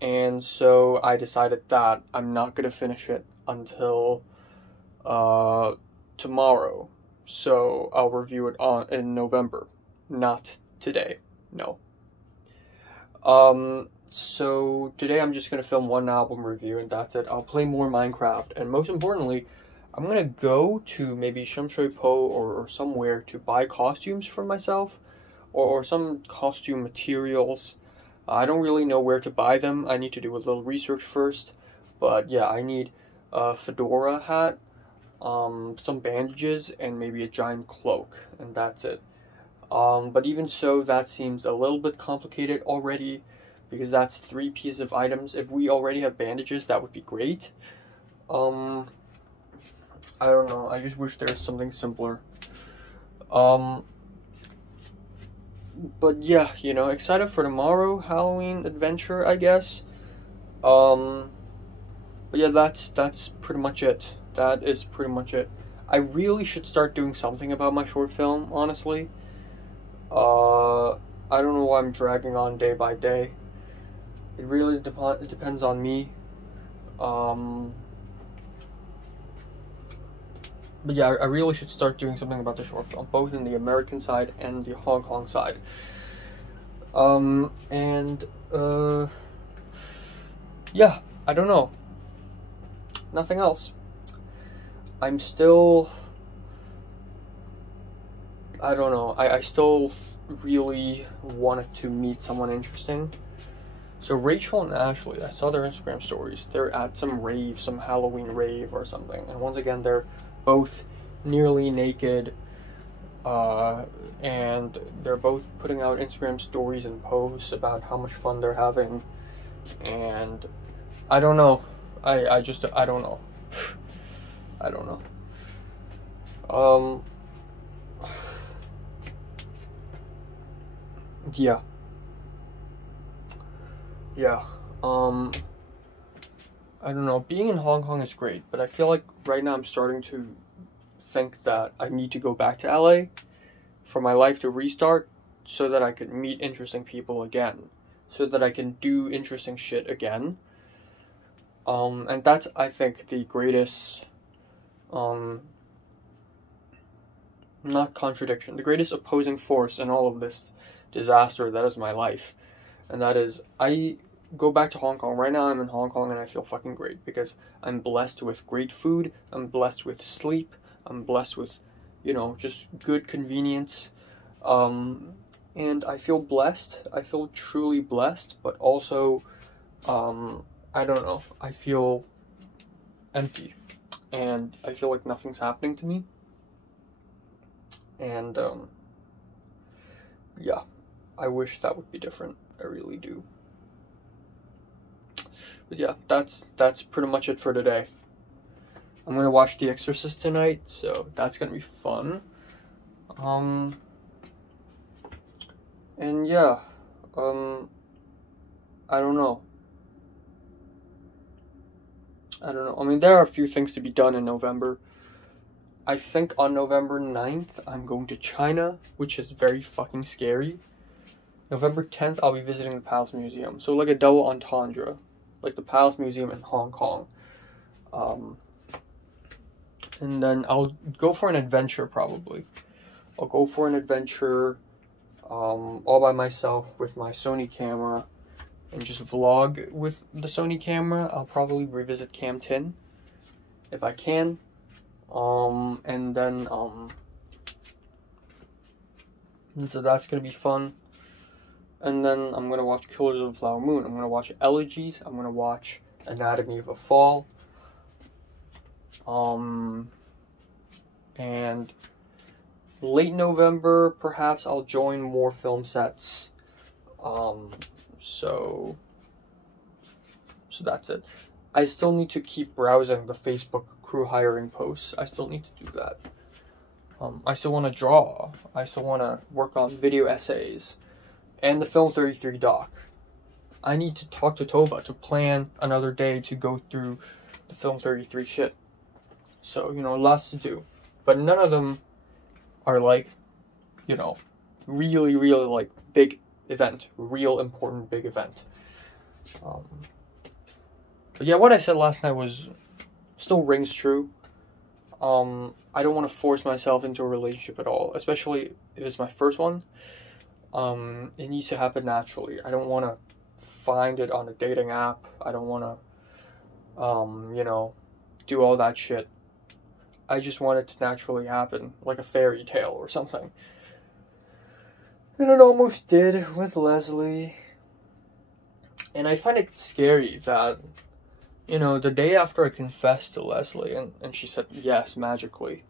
And so I decided that I'm not going to finish it until tomorrow. So I'll review it in November, not today. No. So today I'm just gonna film one album review and that's it. I'll play more Minecraft, and most importantly, I'm gonna go to maybe Shumshui Po or somewhere to buy costumes for myself, or some costume materials. I don't really know where to buy them. I need to do a little research first, but yeah, I need a fedora hat, some bandages, and maybe a giant cloak, and that's it. But even so, that seems a little bit complicated already, because that's 3 pieces of items. If we already have bandages, that would be great. I don't know, I just wish there was something simpler. But yeah, you know, excited for tomorrow, Halloween adventure, I guess. But yeah, that's pretty much it. That is pretty much it. I really should start doing something about my short film, honestly. I don't know why I'm dragging on day by day. It really depends on me. But yeah, I really should start doing something about the short film, both in the American side and the Hong Kong side. Yeah, I don't know. Nothing else. I'm still, I don't know, I still really wanted to meet someone interesting. So Rachel and Ashley, I saw their Instagram stories. They're at some rave, some Halloween rave or something. And once again, they're both nearly naked. And they're both putting out Instagram stories and posts about how much fun they're having. And I don't know. I don't know. I don't know. Yeah. I don't know. Being in Hong Kong is great, but I feel like right now I'm starting to think that I need to go back to LA for my life to restart, so that I could meet interesting people again, so that I can do interesting shit again. And that's, I think, the greatest, not contradiction, the greatest opposing force in all of this disaster that is my life. And that is, I go back to Hong Kong. Right now I'm in Hong Kong and I feel fucking great because I'm blessed with great food, I'm blessed with sleep, I'm blessed with, you know, just good convenience. And I feel blessed, I feel truly blessed, but also, I don't know, I feel empty, and I feel like nothing's happening to me, and, yeah, I wish that would be different, I really do. But yeah, that's pretty much it for today. I'm gonna watch The Exorcist tonight, so that's gonna be fun. And yeah, I don't know. I mean, there are a few things to be done in November. I think on November 9th, I'm going to China, which is very fucking scary. November 10th, I'll be visiting the Palace Museum. So like a double entendre. Like the Palace Museum in Hong Kong. And then I'll go for an adventure, probably. I'll go for an adventure all by myself with my Sony camera and just vlog with the Sony camera. I'll probably revisit Cam 10 if I can. And then, and so that's gonna be fun. And then I'm gonna watch Killers of the Flower Moon. I'm gonna watch Elegies. I'm gonna watch Anatomy of a Fall. And late November, perhaps I'll join more film sets. So that's it. I still need to keep browsing the Facebook crew hiring posts. I still need to do that. I still want to draw. I still want to work on video essays and the Film 33 doc. I need to talk to Tova to plan another day to go through the Film 33 shit. So, you know, lots to do. But none of them are like, you know, really, really like big event. Real important big event. But yeah, what I said last night was still rings true. I don't want to force myself into a relationship at all, especially if it's my first one. It needs to happen naturally. I don't want to find it on a dating app. I don't want to, you know, do all that shit. I just want it to naturally happen, like a fairy tale or something. And it almost did with Leslie. And I find it scary that, you know, the day after I confessed to Leslie and she said yes magically,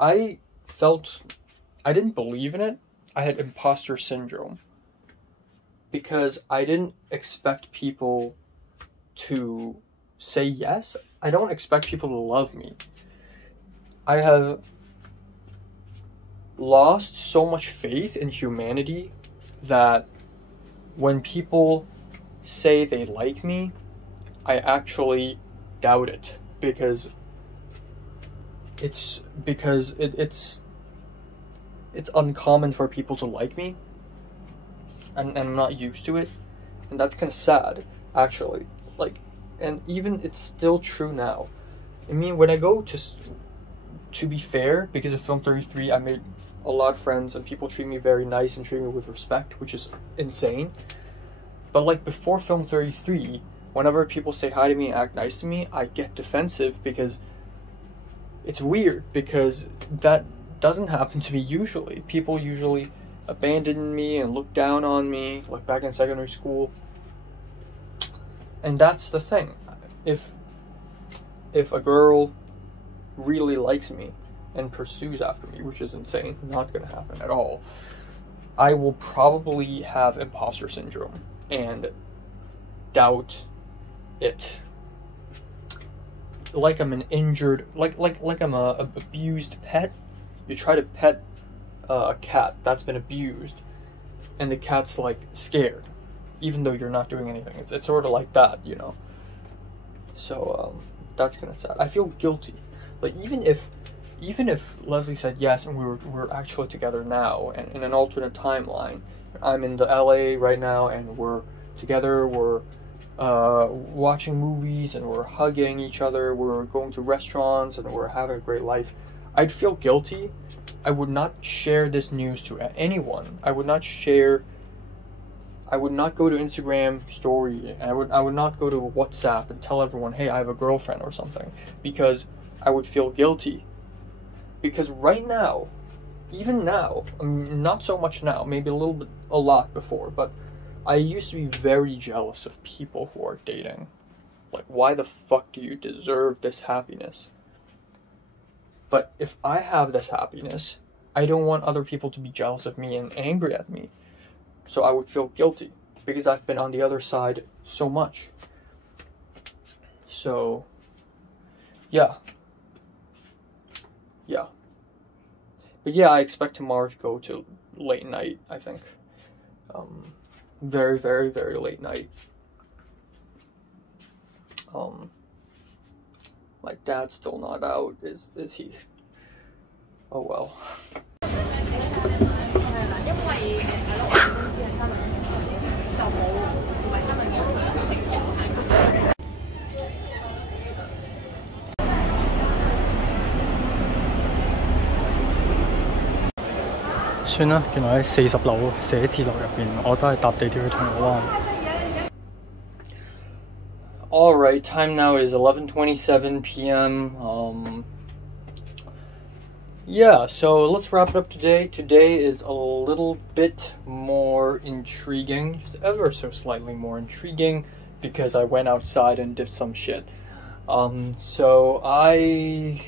I didn't believe in it. I had imposter syndrome. Because I didn't expect people to say yes. I don't expect people to love me. I have lost so much faith in humanity that when people say they like me, I actually doubt it because it's uncommon for people to like me, and I'm not used to it, and that's kind of sad, actually. Like, and even it's still true now. I mean, when I go to be fair, because of Film 33, I made a lot of friends and people treat me very nice and treat me with respect, which is insane. But like before Film 33, whenever people say hi to me and act nice to me, I get defensive because it's weird, because that doesn't happen to me usually. People usually abandon me and look down on me, like back in secondary school. And that's the thing. If a girl really likes me and pursues after me, which is insane, not gonna happen at all, I will probably have imposter syndrome and doubt it. Like I'm an injured, like I'm a abused pet. You try to pet a cat that's been abused, and the cat's like scared, even though you're not doing anything. It's sort of like that, you know. So that's kind of sad. I feel guilty. Like even if Leslie said yes and we're actually together now, and in an alternate timeline, I'm in the LA right now and we're together, we're watching movies and we're hugging each other, we're going to restaurants and we're having a great life, I'd feel guilty. I would not share this news to anyone. I would not go to Instagram story, and I would not go to WhatsApp and tell everyone, hey, I have a girlfriend or something, because I would feel guilty. Because right now, even now, not so much now, maybe a lot before, but I used to be very jealous of people who are dating. Like, why the fuck do you deserve this happiness? But if I have this happiness, I don't want other people to be jealous of me and angry at me. So I would feel guilty because I've been on the other side so much. So, yeah. Yeah. But yeah, I expect tomorrow to go to late night, I think. Very, very, very late night. My dad's still not out, is he? Oh well.算啦，原來喺40樓寫字樓入邊，我都係搭地鐵去銅鑼灣。Alright, time now is 11:27 p.m. Yeah, so let's wrap it up today. Today is a little bit more intriguing, just ever so slightly more intriguing, because I went outside and did some shit. So I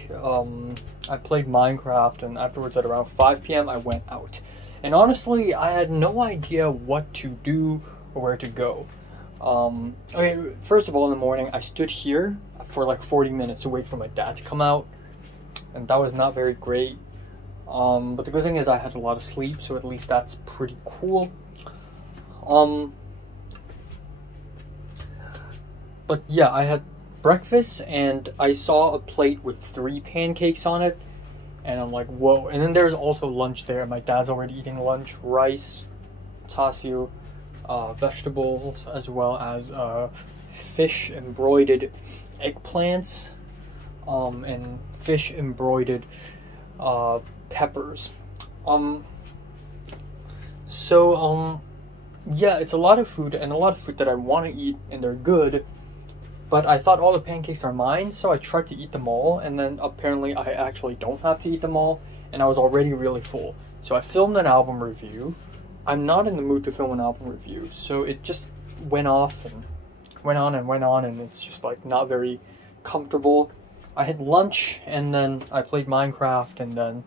played Minecraft, and afterwards at around 5 p.m. I went out. And honestly, I had no idea what to do or where to go. Okay, first of all, in the morning, I stood here for like 40 minutes to wait for my dad to come out, and that was not very great. But the good thing is I had a lot of sleep, so at least that's pretty cool. But yeah, I had breakfast, and I saw a plate with 3 pancakes on it, and I'm like, whoa. And then there's also lunch there. My dad's already eating lunch: rice, tasio, vegetables, as well as fish embroidered eggplants. and fish embroidered peppers. Yeah, it's a lot of food, and a lot of food that I want to eat, and they're good. But I thought all the pancakes are mine, so I tried to eat them all, and then apparently I actually don't have to eat them all, and I was already really full. So I filmed an album review. I'm not in the mood to film an album review, so it just went off and went on and went on, and it's just like not very comfortable. I had lunch, and then I played Minecraft, and then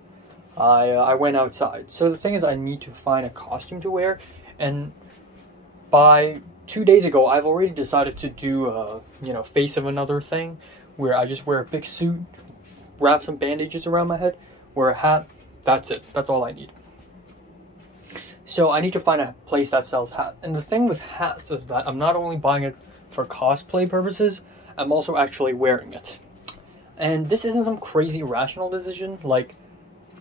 I went outside. So the thing is, I need to find a costume to wear, and by 2 days ago, I've already decided to do a, face of another thing, where I just wear a big suit, wrap some bandages around my head, wear a hat. That's it. That's all I need. So I need to find a place that sells hats. And the thing with hats is that I'm not only buying it for cosplay purposes, I'm also actually wearing it. And this isn't some crazy rational decision. Like,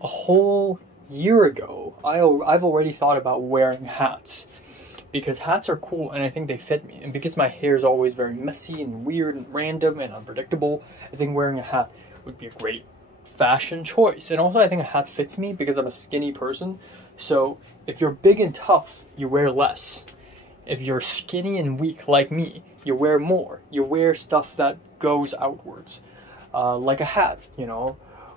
a whole year ago, I've already thought about wearing hats. Because hats are cool and I think they fit me. And because my hair is always very messy and weird and random and unpredictable, I think wearing a hat would be a great fashion choice. And also I think a hat fits me because I'm a skinny person. So if you're big and tough, you wear less. If you're skinny and weak like me, you wear more. You wear stuff that goes outwards. Like a hat,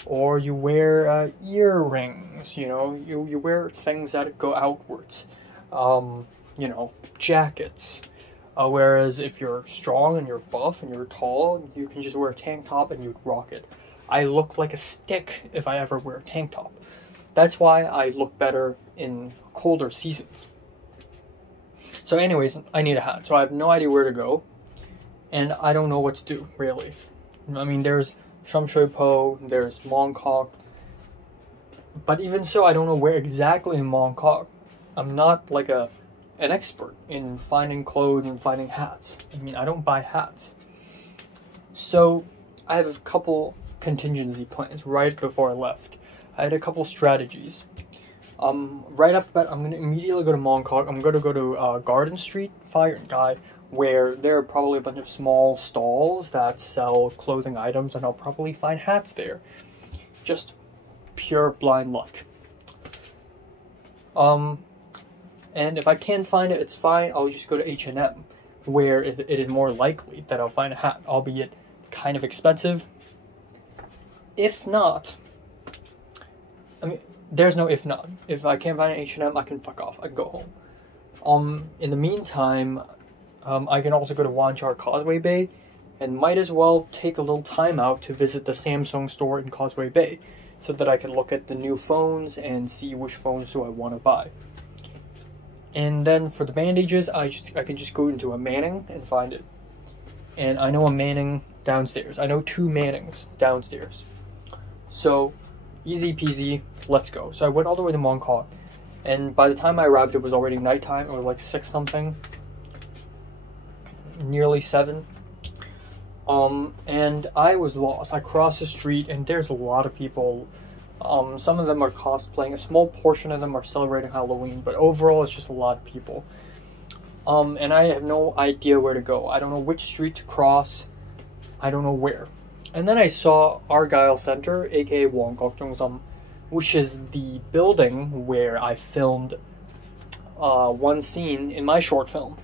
or you wear earrings, you wear things that go outwards. Jackets. Whereas if you're strong and you're buff and you're tall, you can just wear a tank top and you'd rock it. I look like a stick if I ever wear a tank top. That's why I look better in colder seasons. So anyways, I need a hat. So I have no idea where to go. And I don't know what to do, really. I mean, there's Shamshui-po, there's Mongkok. But even so, I don't know where exactly in Mongkok. I'm not like an expert in finding clothes and finding hats. I mean, I don't buy hats. So I have a couple contingency plans right before I left. I had a couple strategies. Right after that, I'm going to immediately go to Mongkok. I'm going to go to Garden Street, Fire and Guy, where there are probably a bunch of small stalls that sell clothing items, and I'll probably find hats there. Just pure blind luck. And if I can't find it, it's fine. I'll just go to H&M, where it is more likely that I'll find a hat, albeit kind of expensive. If not, I mean, there's no if not. If I can't find an H&M, I can fuck off. I can go home. In the meantime, I can also go to Wanchar Causeway Bay, and might as well take a little time out to visit the Samsung store in Causeway Bay, so that I can look at the new phones and see which phones do I want to buy. And then for the bandages, I can just go into a Manning and find it. And I know a Manning downstairs. I know 2 Mannings downstairs. So, easy peasy, let's go. So I went all the way to Mongkok, and by the time I arrived, it was already nighttime. It was like 6 something, nearly 7. And I was lost. I crossed the street, and there's a lot of people. Some of them are cosplaying. A small portion of them are celebrating Halloween, but overall, it's just a lot of people. And I have no idea where to go. I don't know which street to cross. I don't know where. And then I saw Argyle Center, aka Wonggok-jungsum, which is the building where I filmed one scene in my short film.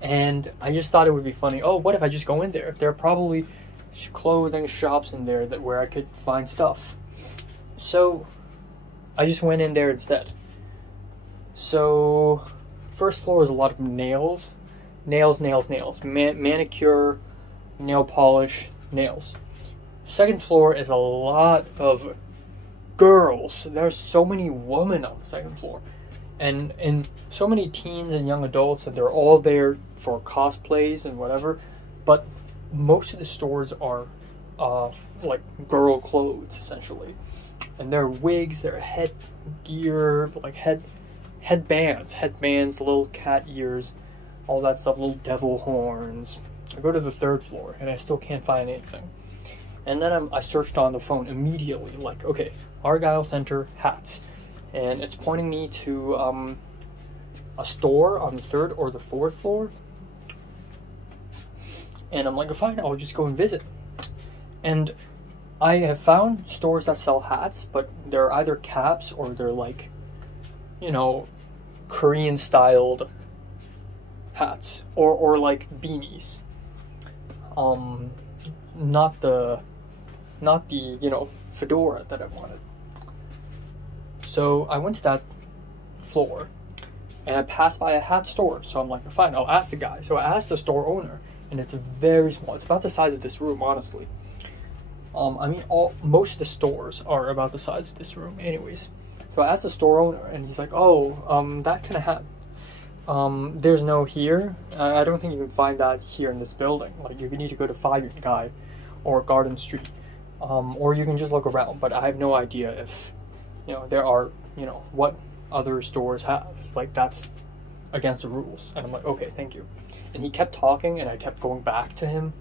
And I just thought it would be funny. Oh, what if I just go in there? There are probably clothing shops in there where I could find stuff. So I just went in there instead. So first floor is a lot of nails. Nails. Manicure, nail polish, nails. Second floor is a lot of girls. There's so many women on the second floor. And so many teens and young adults, and they're all there for cosplays and whatever. But most of the stores are like girl clothes, essentially. And their wigs, their headgear, like headbands, little cat ears, all that stuff, little devil horns. I go to the third floor, and I still can't find anything. And then I searched on the phone immediately, like, okay, Argyle Center, hats. And it's pointing me to a store on the 3rd or the 4th floor. And I'm like, fine, I'll just go and visit. And I have found stores that sell hats, but they're either caps or they're like, you know, Korean styled hats or like beanies. Not the you know, fedora that I wanted. So I went to that floor and I passed by a hat store. So I'm like, fine, I'll ask the guy. So I asked the store owner, and it's very small. It's about the size of this room, honestly. I mean, most of the stores are about the size of this room anyways. So I asked the store owner, and he's like, oh, that kind of hat, there's no here. I don't think you can find that here in this building. Like, you need to go to Fire Guy or Garden Street, or you can just look around. But I have no idea if, you know, there are, you know, what other stores have. Like, that's against the rules. And I'm like, okay, thank you. And he kept talking, and I kept going back to him,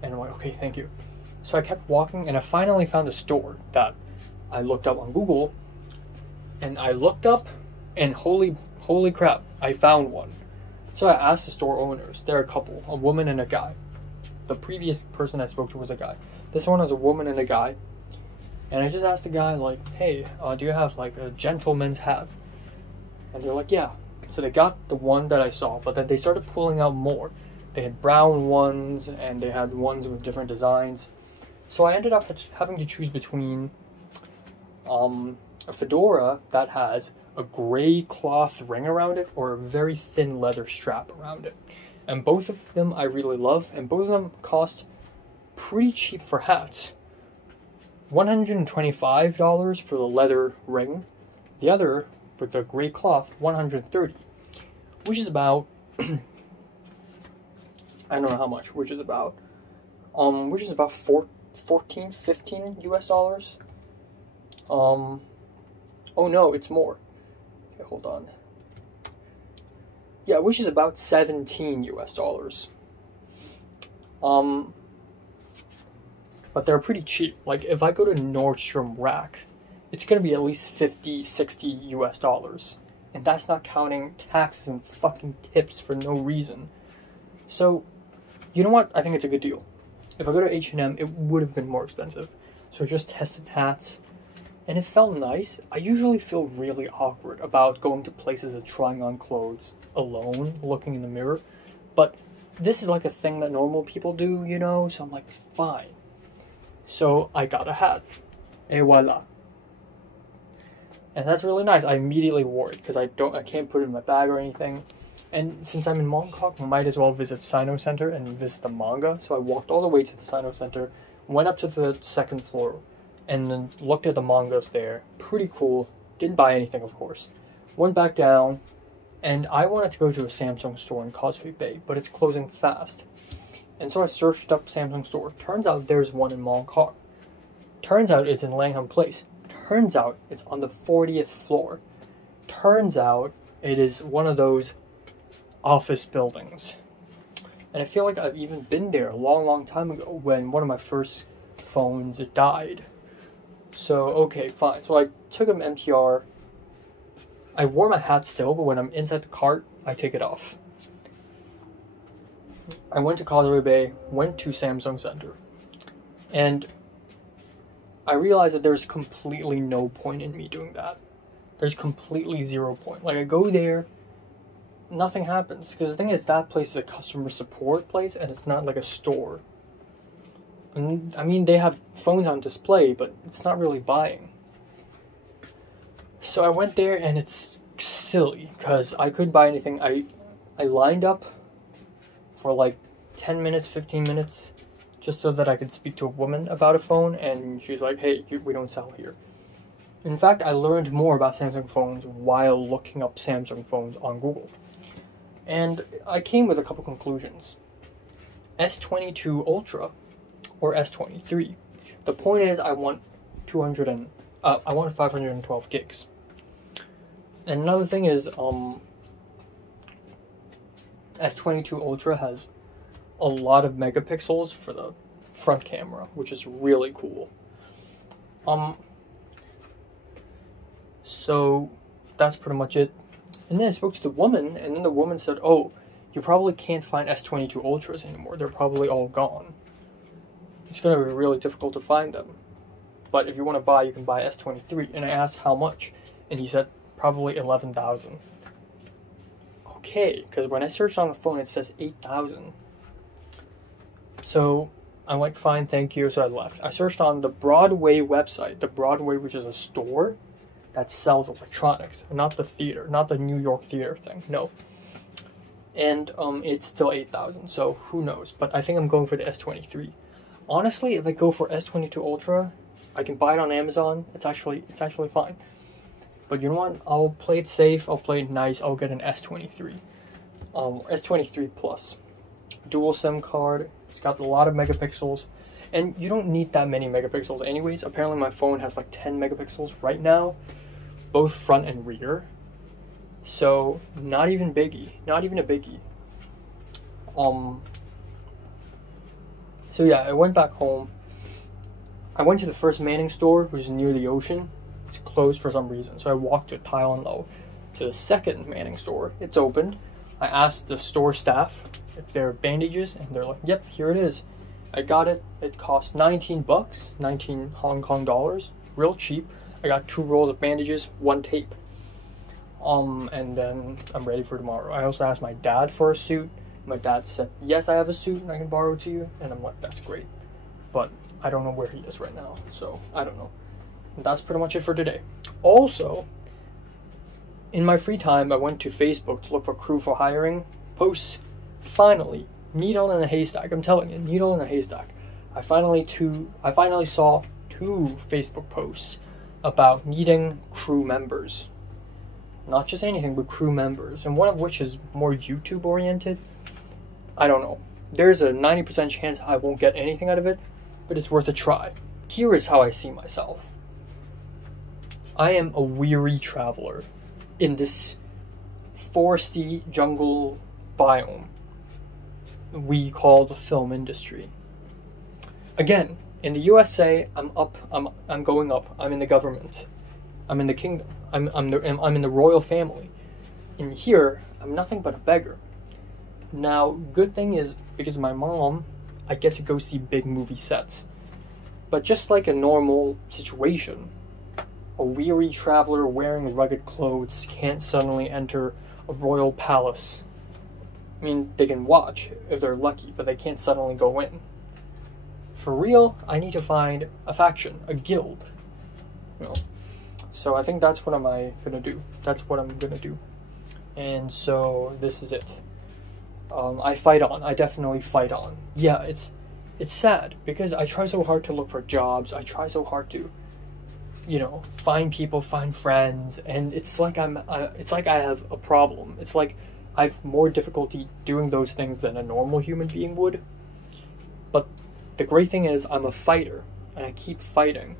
and I'm like, okay, thank you. So I kept walking, and I finally found a store that I looked up on Google, and I looked up, and holy crap, I found one. So I asked the store owners. They're a couple, a woman and a guy. The previous person I spoke to was a guy. This one was a woman and a guy. And I just asked the guy, like, hey, do you have like a gentleman's hat? And they're like, yeah. So they got the one that I saw, but then they started pulling out more. They had brown ones, and they had ones with different designs. So I ended up having to choose between a fedora that has a gray cloth ring around it or a very thin leather strap around it. And both of them I really love, and both of them cost pretty cheap for hats. $125 for the leather ring. The other, with the gray cloth, $130, which is about I don't know how much, which is about 14, 15 US dollars. Oh no, it's more. Okay, hold on. Yeah, which is about 17 US dollars. But they're pretty cheap. Like, if I go to Nordstrom Rack, it's gonna be at least 50, 60 US dollars. And that's not counting taxes and fucking tips for no reason. So, you know what? I think it's a good deal. If I go to H&M, it would have been more expensive. So I just tested hats, and it felt nice. I usually feel really awkward about going to places and trying on clothes alone, looking in the mirror. But this is like a thing that normal people do, you know? So I'm like, fine. So I got a hat. Et voila. And that's really nice. I immediately wore it because I can't put it in my bag or anything. And since I'm in Mongkok, I might as well visit Sino Center and visit the manga. So I walked all the way to the Sino Center, went up to the second floor, and then looked at the mangas there. Pretty cool. Didn't buy anything, of course. Went back down, and I wanted to go to a Samsung store in Causeway Bay, but it's closing fast. And so I searched up Samsung store. Turns out there's one in Mongkok. Turns out it's in Langham Place. Turns out it's on the 40th floor. Turns out it is one of those office buildings. And I feel like I've even been there a long time ago when one of my first phones died. So, okay, fine. So I took an MTR. I wore my hat still, but when I'm inside the cart, I take it off. I went to Causeway Bay, went to Samsung Center, and I realized that there's completely no point in me doing that. There's completely 0 point. Like, I go there, nothing happens. Because the thing is, that place is a customer support place, and it's not like a store. And, I mean, they have phones on display, but it's not really buying. So I went there, and it's silly, because I couldn't buy anything. I lined up for like 10 minutes, 15 minutes, just so that I could speak to a woman about a phone, and she's like, hey, we don't sell here. In fact, I learned more about Samsung phones while looking up Samsung phones on Google. And I came with a couple conclusions. S22 Ultra or S23. The point is, I want 512 gigs. And another thing is, S22 Ultra has a lot of megapixels for the front camera, which is really cool. So that's pretty much it. And then I spoke to the woman, and then the woman said, oh, you probably can't find S22 Ultras anymore. They're probably all gone. it's going to be really difficult to find them. But if you want to buy, you can buy S23. And I asked how much, and he said probably 11,000. Okay, because when I searched on the phone, it says 8,000. So I'm like, fine, thank you. So I left. I searched on the Broadway website. The Broadway, which is a store that sells electronics, not the theater, not the New York theater thing. No. And it's still 8,000. So who knows? But I think I'm going for the S23. Honestly, if I go for S22 Ultra, I can buy it on Amazon. It's actually fine. But you know what? I'll play it safe. I'll play it nice. I'll get an S23. S23 Plus. Dual SIM card. It's got a lot of megapixels. And you don't need that many megapixels anyways. Apparently my phone has like 10 megapixels right now. Both front and rear. So, not even biggie. Not even a biggie. So yeah, I went back home. I went to the first Manning store, which is near the ocean. It's closed for some reason. So I walked to Thailand Low to the second Manning store. It's opened. I asked the store staff if there are bandages, and they're like, yep, here it is. I got it. It cost 19 bucks, 19 Hong Kong dollars. Real cheap. I got 2 rolls of bandages, 1 tape. And then I'm ready for tomorrow. I also asked my dad for a suit. My dad said, yes, I have a suit and I can borrow it to you. And I'm like, that's great. But I don't know where he is right now, so I don't know. And that's pretty much it for today. Also, in my free time, I went to Facebook to look for crew for hiring posts. Finally, needle in a haystack. I'm telling you, needle in a haystack. I finally saw 2 Facebook posts about needing crew members. Not just anything, but crew members. And one of which is more YouTube oriented. I don't know. There's a 90% chance I won't get anything out of it, but it's worth a try. Here is how I see myself. I am a weary traveler in this foresty jungle biome we call the film industry. Again, in the USA, I'm going up. I'm in the government. I'm in the kingdom. I'm in the royal family. And here, I'm nothing but a beggar. Now, good thing is, because of my mom, I get to go see big movie sets. But just like a normal situation, a weary traveler wearing rugged clothes can't suddenly enter a royal palace. I mean, they can watch if they're lucky, but they can't suddenly go in. For real, I need to find a faction, a guild. You know? So I think that's what I'm gonna do. That's what I'm gonna do. And so this is it. I fight on. I definitely fight on. Yeah, it's sad because I try so hard to look for jobs. I try so hard to, you know, find people, find friends, and it's like it's like I have a problem. It's like I have more difficulty doing those things than a normal human being would. But the great thing is I'm a fighter, and I keep fighting.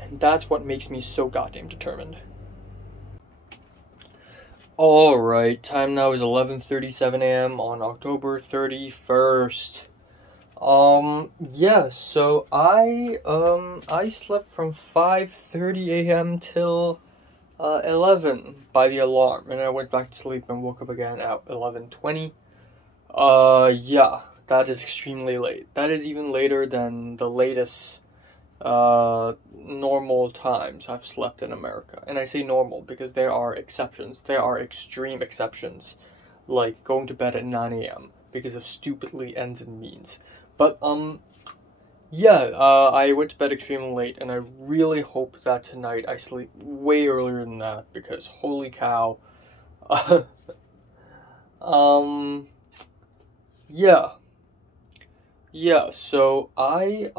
And that's what makes me so goddamn determined. Alright, time now is 11:37 a.m. on October 31st. Yeah, so I slept from 5:30 a.m. till 11 by the alarm, and I went back to sleep and woke up again at 11:20. Yeah, that is extremely late. That is even later than the latest normal times I've slept in America. And I say normal because there are exceptions. There are extreme exceptions, like going to bed at 9 a.m. because of stupidly ends and means. But yeah, I went to bed extremely late, and I really hope that tonight I sleep way earlier than that, because holy cow. Yeah, so I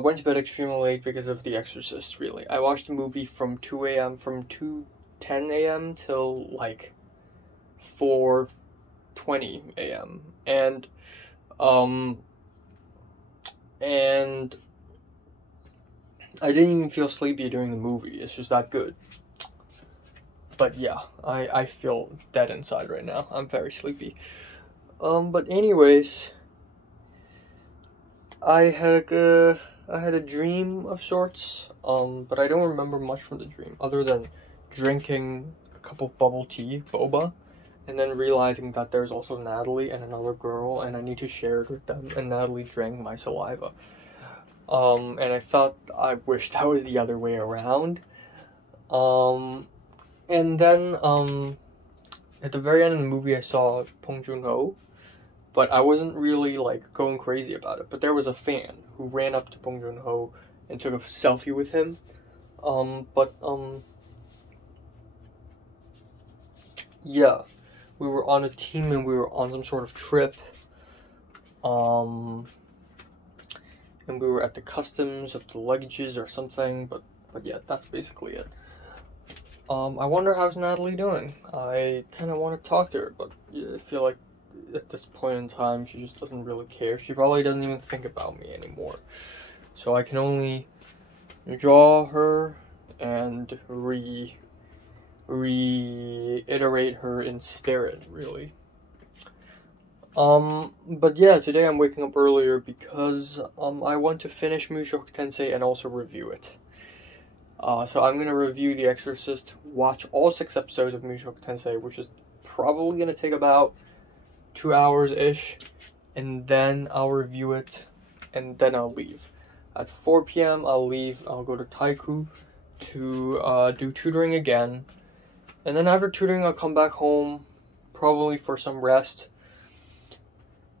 went to bed extremely late because of The Exorcist, really. I watched the movie from 2:10 a.m. till like 4:20 a.m. And I didn't even feel sleepy during the movie. It's just that good. But yeah, I feel dead inside right now. I'm very sleepy. But anyways, I had I had a dream of sorts, but I don't remember much from the dream other than drinking a cup of bubble tea, boba, and then realizing that there's also Natalie and another girl and I need to share it with them, and Natalie drank my saliva. And I thought, I wished that was the other way around. And then, at the very end of the movie I saw Bong Joon-ho, but I wasn't really, like, going crazy about it. But there was a fan who ran up to Bong Joon-ho and took a selfie with him. Yeah, we were on a team and we were on some sort of trip. And we were at the customs of the luggages or something, but yeah, that's basically it. I wonder how's Natalie doing. I kind of want to talk to her, but I feel like at this point in time, she just doesn't really care. She probably doesn't even think about me anymore. So I can only draw her and reiterate her in spirit, really. But yeah, today I'm waking up earlier because, I want to finish Mushoku Tensei and also review it. So I'm gonna review The Exorcist, watch all 6 episodes of Mushoku Tensei, which is probably gonna take about 2 hours-ish, and then I'll review it, and then I'll leave. At 4 p.m. I'll leave, I'll go to Taiku to, do tutoring again, and then after tutoring I'll come back home, probably for some rest.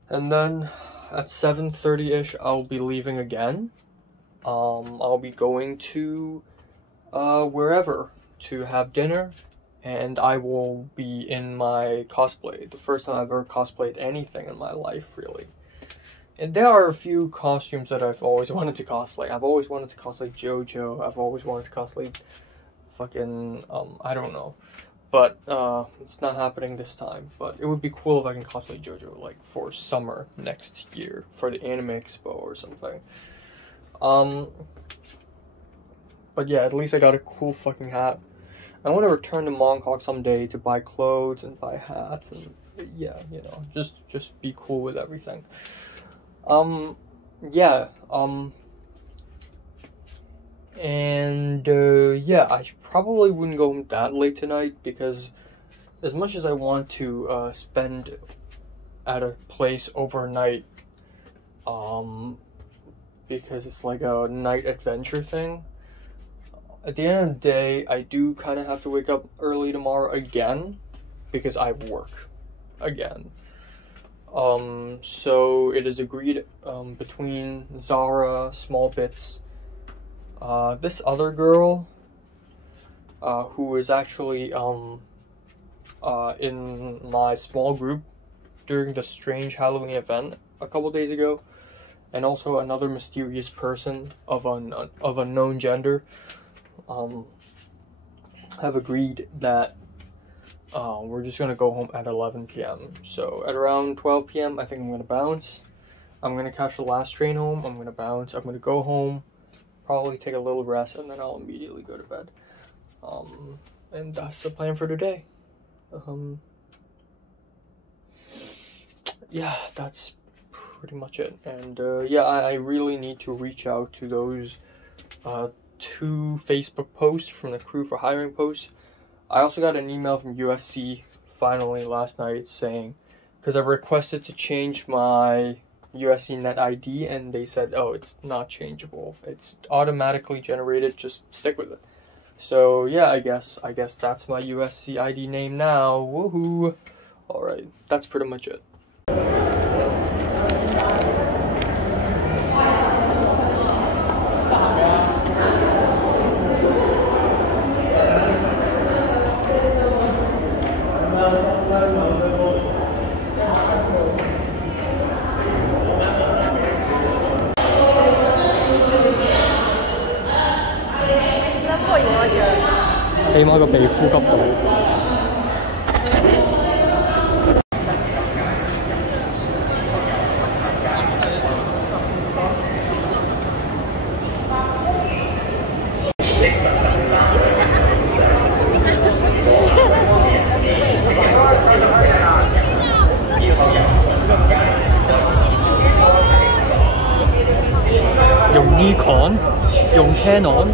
And then at 7:30-ish, I'll be leaving again. I'll be going to wherever to have dinner, and I will be in my cosplay. The first time I've ever cosplayed anything in my life, really. And there are a few costumes that I've always wanted to cosplay. I've always wanted to cosplay JoJo. I've always wanted to cosplay fucking, I don't know. But, it's not happening this time. But it would be cool if I can cosplay JoJo, like, for summer next year. For the Anime Expo or something. But yeah, at least I got a cool fucking hat. I want to return to Mongkok someday to buy clothes and buy hats. And, yeah, you know, just be cool with everything. Yeah, yeah, I probably wouldn't go home that late tonight because as much as I want to spend at a place overnight, because it's like a night adventure thing, at the end of the day, I do kind of have to wake up early tomorrow again because I work again. So it is agreed between Zara, Small Bits, this other girl, who is actually in my small group during the strange Halloween event a couple days ago, and also another mysterious person of unknown gender, have agreed that we're just gonna go home at 11 p.m. So at around 12 p.m. I think I'm gonna bounce. I'm gonna catch the last train home. I'm gonna bounce. I'm gonna go home, probably take a little rest, and then I'll immediately go to bed. And that's the plan for today. Yeah, that's pretty much it. And yeah, I really need to reach out to those 2 Facebook posts from the Crew for Hiring posts. I also got an email from USC finally last night saying, because I've requested to change my USC Net ID, and they said, oh, it's not changeable. It's automatically generated, just stick with it. So yeah, I guess that's my USC ID name now. Woohoo! Alright, that's pretty much it.起碼個鼻呼吸到。用呢 Nikon， 用 Canon，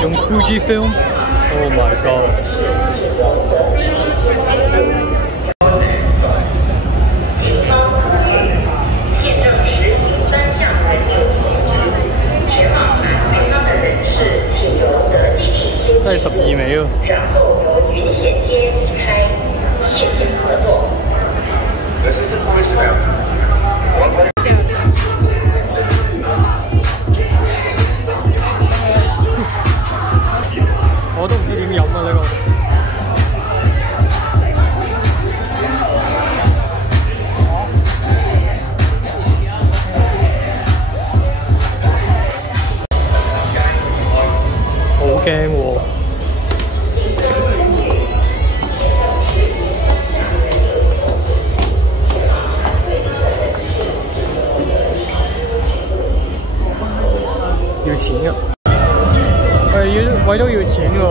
用 Fujifilm。Oh my god！ 真係12尾咯。然後和雲銜接離開，謝謝合作。我都唔知點飲啊呢個。好驚喎！要錢㗎，位都要錢㗎喎。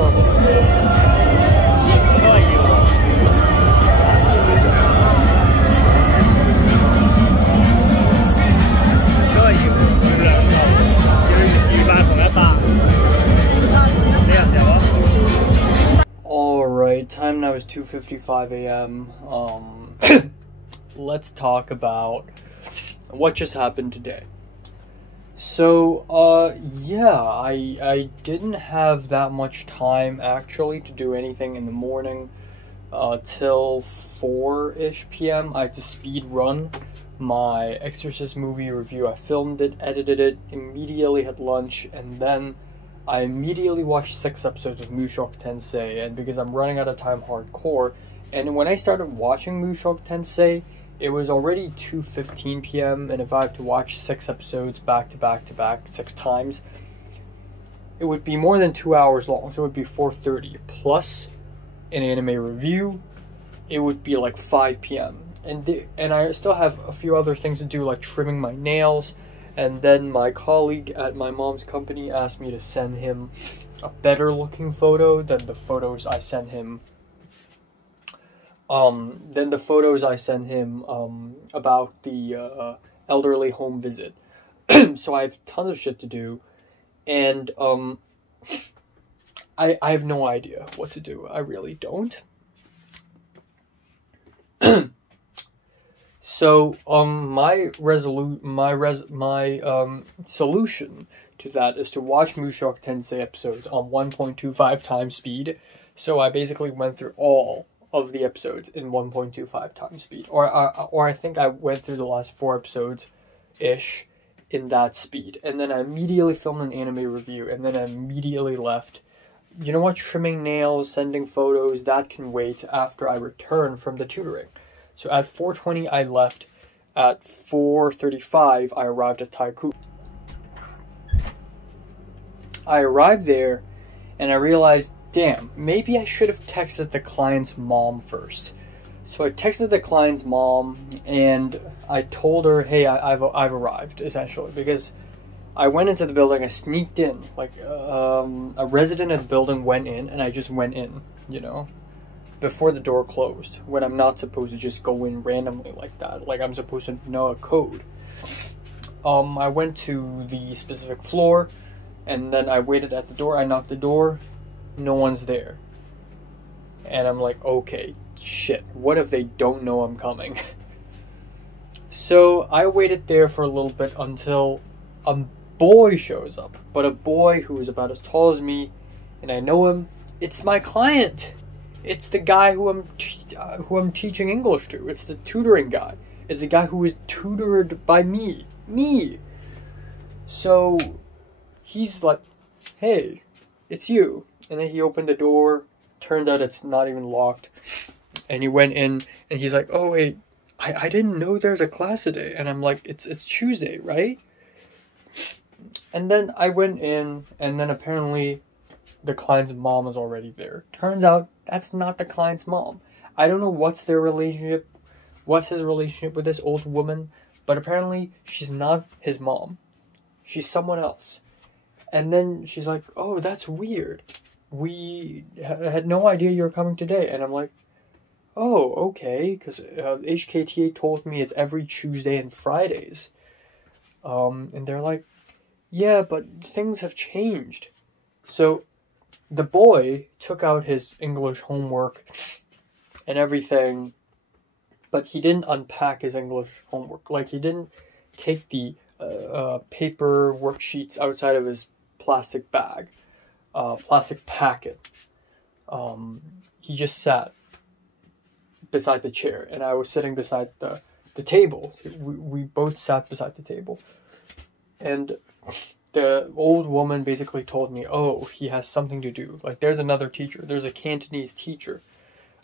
Alright, time now is 2:55 a.m. Let's talk about what just happened today. So, yeah, I didn't have that much time actually to do anything in the morning till 4-ish p.m. I had to speed run my Exorcist movie review. I filmed it, edited it, immediately had lunch, and then I immediately watched 6 episodes of Mushoku Tensei, and because I'm running out of time hardcore, and when I started watching Mushoku Tensei, it was already 2:15 p.m. and if I have to watch 6 episodes back to back to back 6 times, it would be more than 2 hours long, so it would be 4:30 plus an anime review. It would be like 5 p.m. and I still have a few other things to do, like trimming my nails. And then my colleague at my mom's company asked me to send him a better looking photo than the photos I sent him. About the elderly home visit. So I have tons of shit to do, and I have no idea what to do. I really don't. So, my solution to that is to watch Mushoku Tensei episodes on 1.25 times speed. So I basically went through all of the episodes in 1.25 times speed. Or I think I went through the last 4 episodes-ish in that speed. And then I immediately filmed an anime review, and then I immediately left. You know what? Trimming nails, sending photos, that can wait after I return from the tutoring. So at 4:20 I left, at 4:35 I arrived at Taiku. I arrived there and I realized, damn, maybe I should have texted the client's mom first. So I texted the client's mom and I told her, hey, I've arrived, essentially, because I went into the building, I sneaked in, like a resident of the building went in and I just went in, you know, before the door closed, when I'm not supposed to just go in randomly like that. Like, I'm supposed to know a code. I went to the specific floor, and then I waited at the door. I knocked the door, no one's there. And I'm like, okay, shit, what if they don't know I'm coming? So I waited there for a little bit until a boy shows up, but a boy who is about as tall as me, and I know him. It's my client. It's the guy who I'm teaching English to. It's the tutoring guy. It's the guy who was tutored by me. So he's like, hey, it's you. And then he opened the door. Turns out it's not even locked. And he went in and he's like, oh wait, I didn't know there's a class today. And I'm like, it's Tuesday, right? And then I went in, and then apparently the client's mom was already there. Turns out that's not the client's mom. I don't know what's his relationship with this old woman, but apparently she's not his mom. She's someone else. And then she's like, oh, that's weird. We had no idea you were coming today. And I'm like, oh, okay, because HKTA told me it's every Tuesday and Fridays. And they're like, Yeah, but things have changed. So, the boy took out his English homework and everything, but he didn't unpack his English homework. Like, he didn't take the paper worksheets outside of his plastic bag, plastic packet. He just sat beside the chair, and I was sitting beside the table. We both sat beside the table. And the old woman basically told me, oh, he has something to do. Like, there's another teacher. There's a Cantonese teacher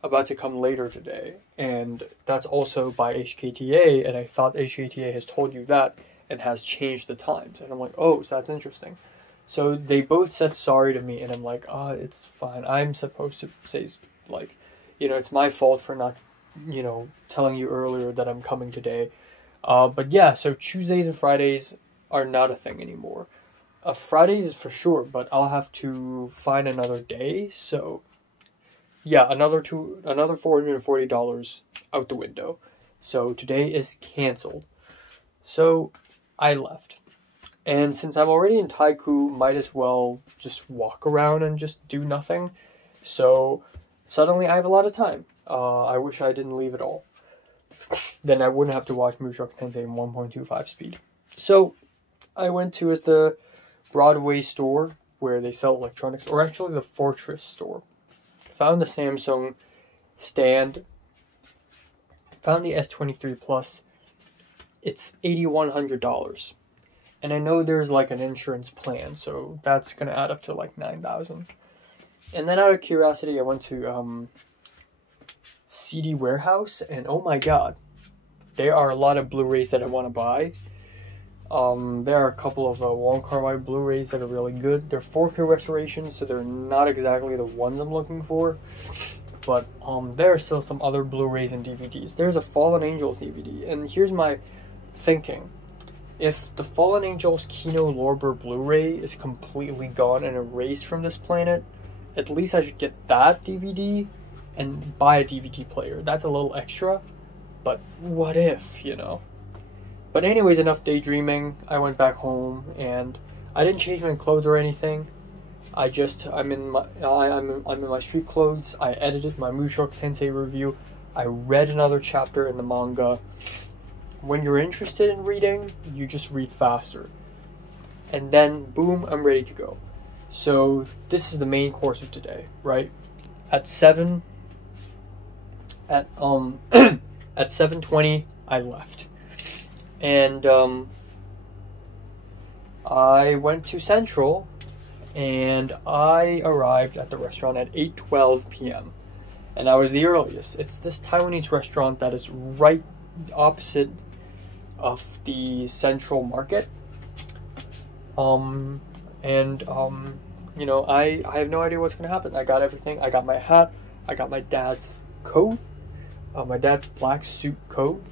about to come later today. And that's also by HKTA, and I thought HKTA has told you that and has changed the times. And I'm like, oh, so that's interesting. So they both said sorry to me, and I'm like, oh, it's fine. I'm supposed to say, like, you know, it's my fault for not, you know, telling you earlier that I'm coming today. But yeah, so Tuesdays and Fridays are not a thing anymore. Fridays is for sure, but I'll have to find another day. So yeah, another $440 out the window. So today is canceled. So I left. And since I'm already in Taiku, might as well just walk around and just do nothing. So suddenly I have a lot of time. I wish I didn't leave at all. Then I wouldn't have to watch Mushoku Tensei in 1.25 speed. So I went to the Broadway store where they sell electronics, or actually the Fortress store. Found the Samsung stand. Found the S23 Plus. It's $8,100. And I know there's like an insurance plan, so that's gonna add up to like $9,000. And then out of curiosity, I went to CD Warehouse, and oh my god, there are a lot of Blu-rays that I want to buy. There are a couple of Wong Kar-wai Blu-rays that are really good. They're 4K restorations, so they're not exactly the ones I'm looking for. But there are still some other Blu-rays and DVDs. There's a Fallen Angels DVD, and here's my thinking. If the Fallen Angels Kino Lorber Blu-ray is completely gone and erased from this planet, at least I should get that DVD and buy a DVD player. That's a little extra, but what if, you know? But anyways, enough daydreaming. I went back home and I didn't change my clothes or anything. I'm in my street clothes. I edited my Mushoku Tensei review. I read another chapter in the manga. When you're interested in reading, you just read faster. And then boom, I'm ready to go. So this is the main course of today, right? At 7:20 I left. And I went to Central, and I arrived at the restaurant at 8:12 p.m. And I was the earliest. It's this Taiwanese restaurant that is right opposite of the Central Market. You know, I have no idea what's gonna happen. I got everything. I got my hat. I got my dad's coat. My dad's black suit coat.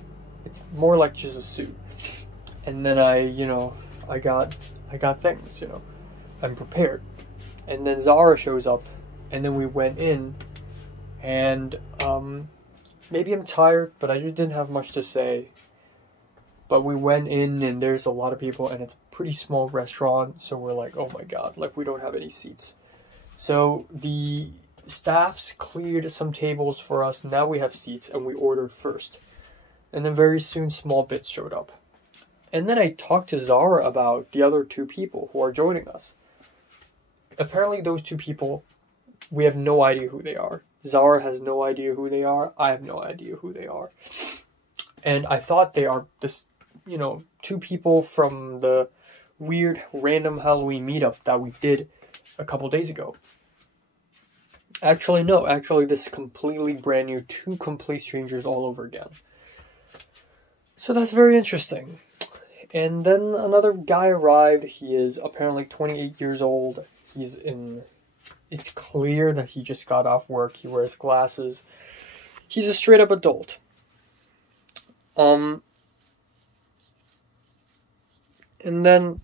It's more like just a suit. And then I got things, you know. I'm prepared. And then Zara shows up, and then we went in, and maybe I'm tired, but I just didn't have much to say. But we went in, and there's a lot of people, and it's a pretty small restaurant, so we're like, oh my god, like we don't have any seats. So the staffs cleared some tables for us. Now we have seats, and we ordered first. And then very soon, small bits showed up. And then I talked to Zara about the other two people who are joining us. Apparently those two people, we have no idea who they are. Zara has no idea who they are. I have no idea who they are. And I thought they are this, you know, two people from the weird random Halloween meetup that we did a couple days ago. Actually, no. Actually, this is completely brand new. Two complete strangers all over again. So that's very interesting. And then another guy arrived. He is apparently 28 years old. It's clear that he just got off work. He wears glasses. He's a straight up adult. And then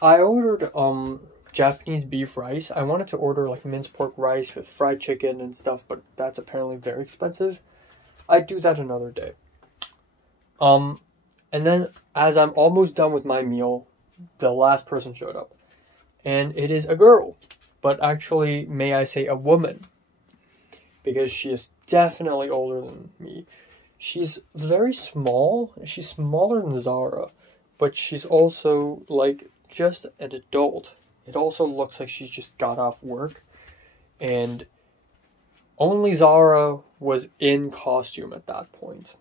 I ordered Japanese beef rice. I wanted to order like minced pork rice with fried chicken and stuff, but that's apparently very expensive. I'd do that another day. And then as I'm almost done with my meal, the last person showed up. And it is a girl. But actually, may I say a woman. Because she is definitely older than me. She's very small. She's smaller than Zara. But she's also, like, just an adult. It also looks like she just got off work. And only Zara was in costume at that point.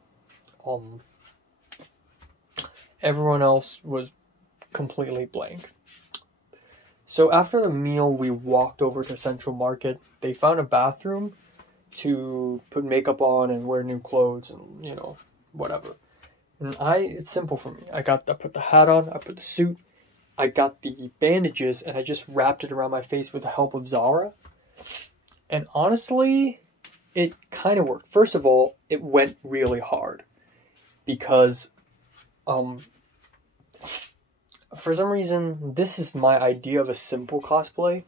Everyone else was completely blank. So after the meal, we walked over to Central Market. They found a bathroom to put makeup on and wear new clothes and, you know, whatever. And it's simple for me. I put the hat on, I put the suit, I got the bandages, and I just wrapped it around my face with the help of Zara. And honestly, it kind of worked. First of all, it went really hard. Because, for some reason, this is my idea of a simple cosplay.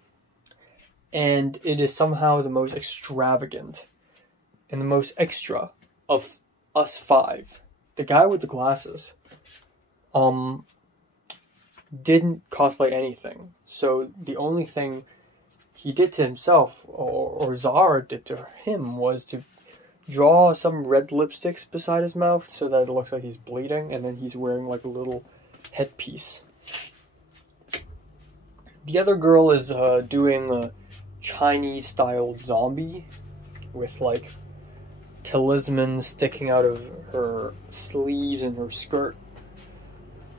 And it is somehow the most extravagant and the most extra of us 5. The guy with the glasses didn't cosplay anything. So the only thing he did to himself, or Zara did to him, was to draw some red lipsticks beside his mouth so that it looks like he's bleeding, and then he's wearing like a little headpiece. The other girl is doing a Chinese-style zombie with like talismans sticking out of her sleeves and her skirt.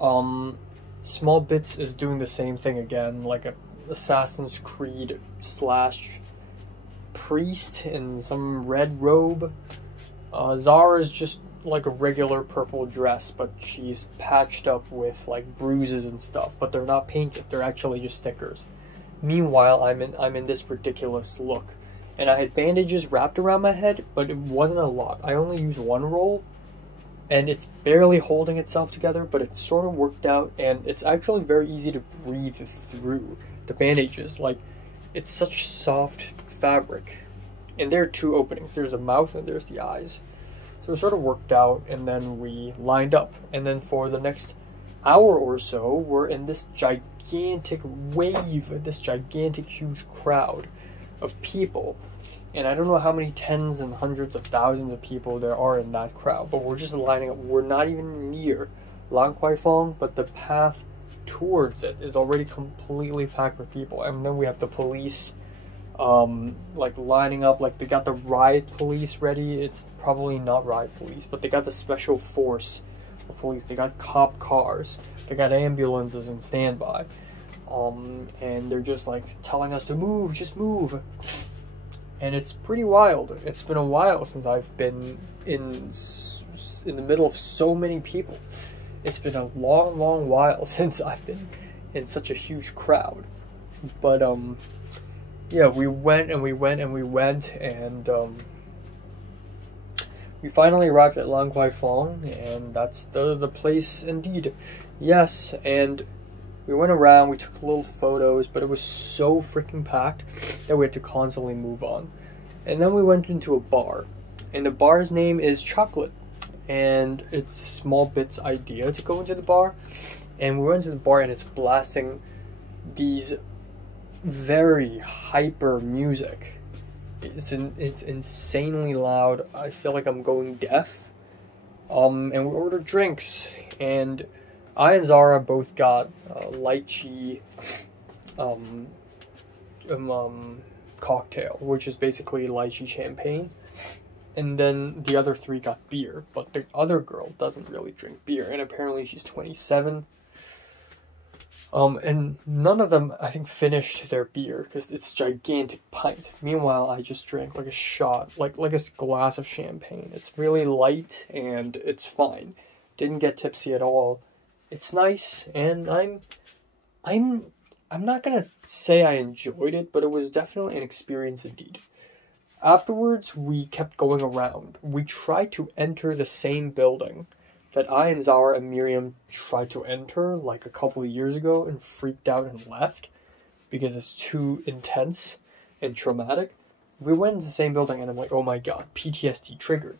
Small Bits is doing the same thing again, like a Assassin's Creed / priest in some red robe. Zara's just like a regular purple dress, but she's patched up with like bruises and stuff, but they're not painted, they're actually just stickers. Meanwhile, I'm in this ridiculous look. And I had bandages wrapped around my head, but it wasn't a lot. I only used one roll, and it's barely holding itself together, but it sort of worked out, and it's actually very easy to breathe through the bandages. Like, it's such soft fabric. And there are 2 openings. There's a mouth and there's the eyes. So it sort of worked out, and then we lined up. And then for the next hour or so, we're in this gigantic wave, this gigantic huge crowd of people. And I don't know how many tens and hundreds of thousands of people there are in that crowd, but we're just lining up. We're not even near Lan Kwai Fong, but the path towards it is already completely packed with people. And then we have the police like lining up, like they got the riot police ready. It's probably not riot police, but they got the special force of police. They got cop cars, they got ambulances in standby, and they're just like telling us to move, just move. And it's pretty wild. It's been a while since I've been in the middle of so many people. It's been a long while since I've been in such a huge crowd. But yeah, we went and we went and we went, and we finally arrived at Lan Kwai Fong, and that's the place indeed. Yes, and we went around, we took little photos, but it was so freaking packed that we had to constantly move on. And then we went into a bar, and the bar's name is Chocolate, and it's Small Bits' idea to go into the bar. And we went to the bar, and it's blasting these very hyper music. It's insanely loud. I feel like I'm going deaf. And we ordered drinks, and I and Zara both got lychee cocktail, which is basically lychee champagne. And then the other 3 got beer, but the other girl doesn't really drink beer, and apparently she's 27. And none of them, I think, finished their beer, because it's gigantic pint. Meanwhile, I just drank like a shot, like a glass of champagne. It's really light, and it's fine. Didn't get tipsy at all. It's nice, and I'm not gonna say I enjoyed it, but it was definitely an experience indeed. Afterwards, we kept going around. We tried to enter the same building that I and Zara and Miriam tried to enter like a couple of years ago and freaked out and left because it's too intense and traumatic. We went into the same building, and I'm like, oh my god, PTSD triggered.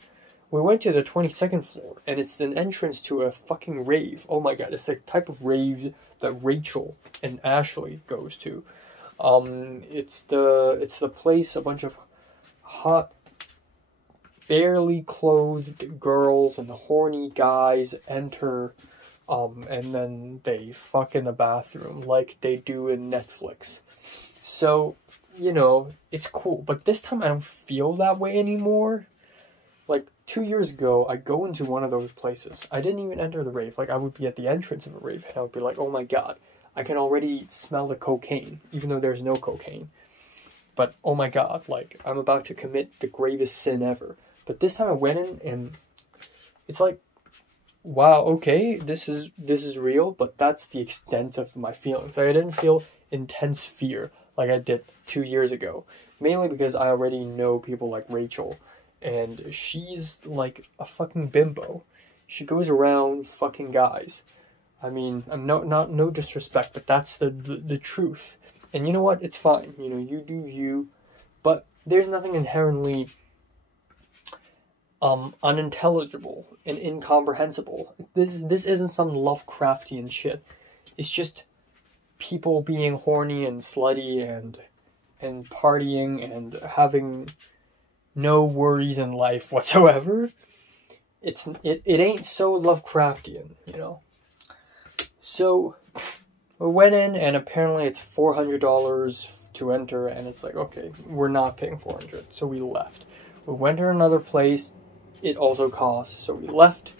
we went to the 22nd floor, and it's an entrance to a fucking rave. Oh my god, it's the type of rave that Rachel and Ashley goes to. It's the place a bunch of hot, barely clothed girls and horny guys enter, and then they fuck in the bathroom like they do in Netflix. So, you know, it's cool. But this time I don't feel that way anymore. Like, 2 years ago, I go into one of those places. I didn't even enter the rave. Like, I would be at the entrance of a rave, and I would be like, oh my god, I can already smell the cocaine, even though there's no cocaine. But, oh my god, like, I'm about to commit the gravest sin ever. But this time I went in, and it's like, wow, okay, this is real, but that's the extent of my feelings. Like, I didn't feel intense fear like I did 2 years ago. Mainly because I already know people like Rachel. And she's like a fucking bimbo. She goes around fucking guys. I mean, I'm no disrespect, but that's the truth. And you know what? It's fine. You know, you do you. But there's nothing inherently unintelligible and incomprehensible. This isn't some Lovecraftian shit. It's just people being horny and slutty and partying and having no worries in life whatsoever. It ain't so Lovecraftian, you know. So we went in, and apparently it's $400 to enter, and it's like, okay, we're not paying $400, so we left. We went to another place, it also cost, so we left.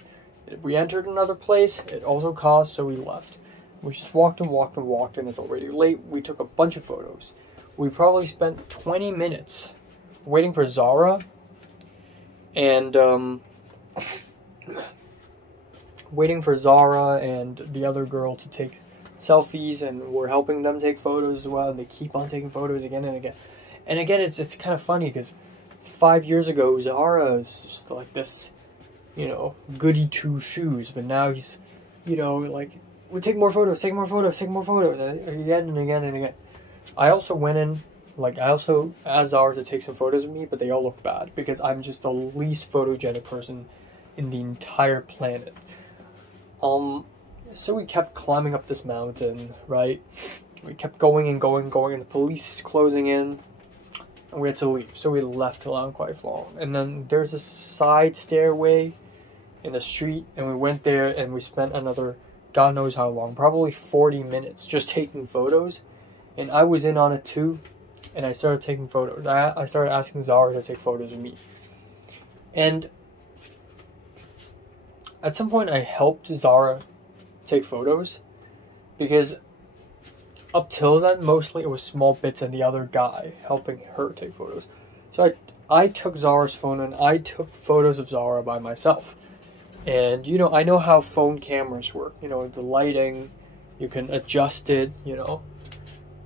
We entered another place, it also cost, so we left. We just walked and walked and walked, and it's already late. We took a bunch of photos. We probably spent 20 minutes waiting for Zara, and waiting for Zara and the other girl to take selfies, and we're helping them take photos as well, and they keep on taking photos again and again. And again, it's kind of funny, because 5 years ago, Zara was just like this, you know, goody two-shoes, but now he's, you know, like, we take more photos, take more photos, take more photos, again and again and again. I also went in, like, I also asked Zara to take some photos of me, but they all look bad, because I'm just the least photogenic person in the entire planet. So we kept climbing up this mountain, right? We kept going and going and going, and the police is closing in, and we had to leave. So we left Lan Kwai Fong. And then there's a side stairway in the street, and we went there, and we spent another, God knows how long, probably 40 minutes just taking photos. And I was in on it too, and I started taking photos. I started asking Zara to take photos of me. And at some point I helped Zara take photos, because up till then mostly it was small bits and the other guy helping her take photos. So I took Zara's phone, and I took photos of Zara by myself. And you know, I know how phone cameras work. You know, the lighting, you can adjust it, you know,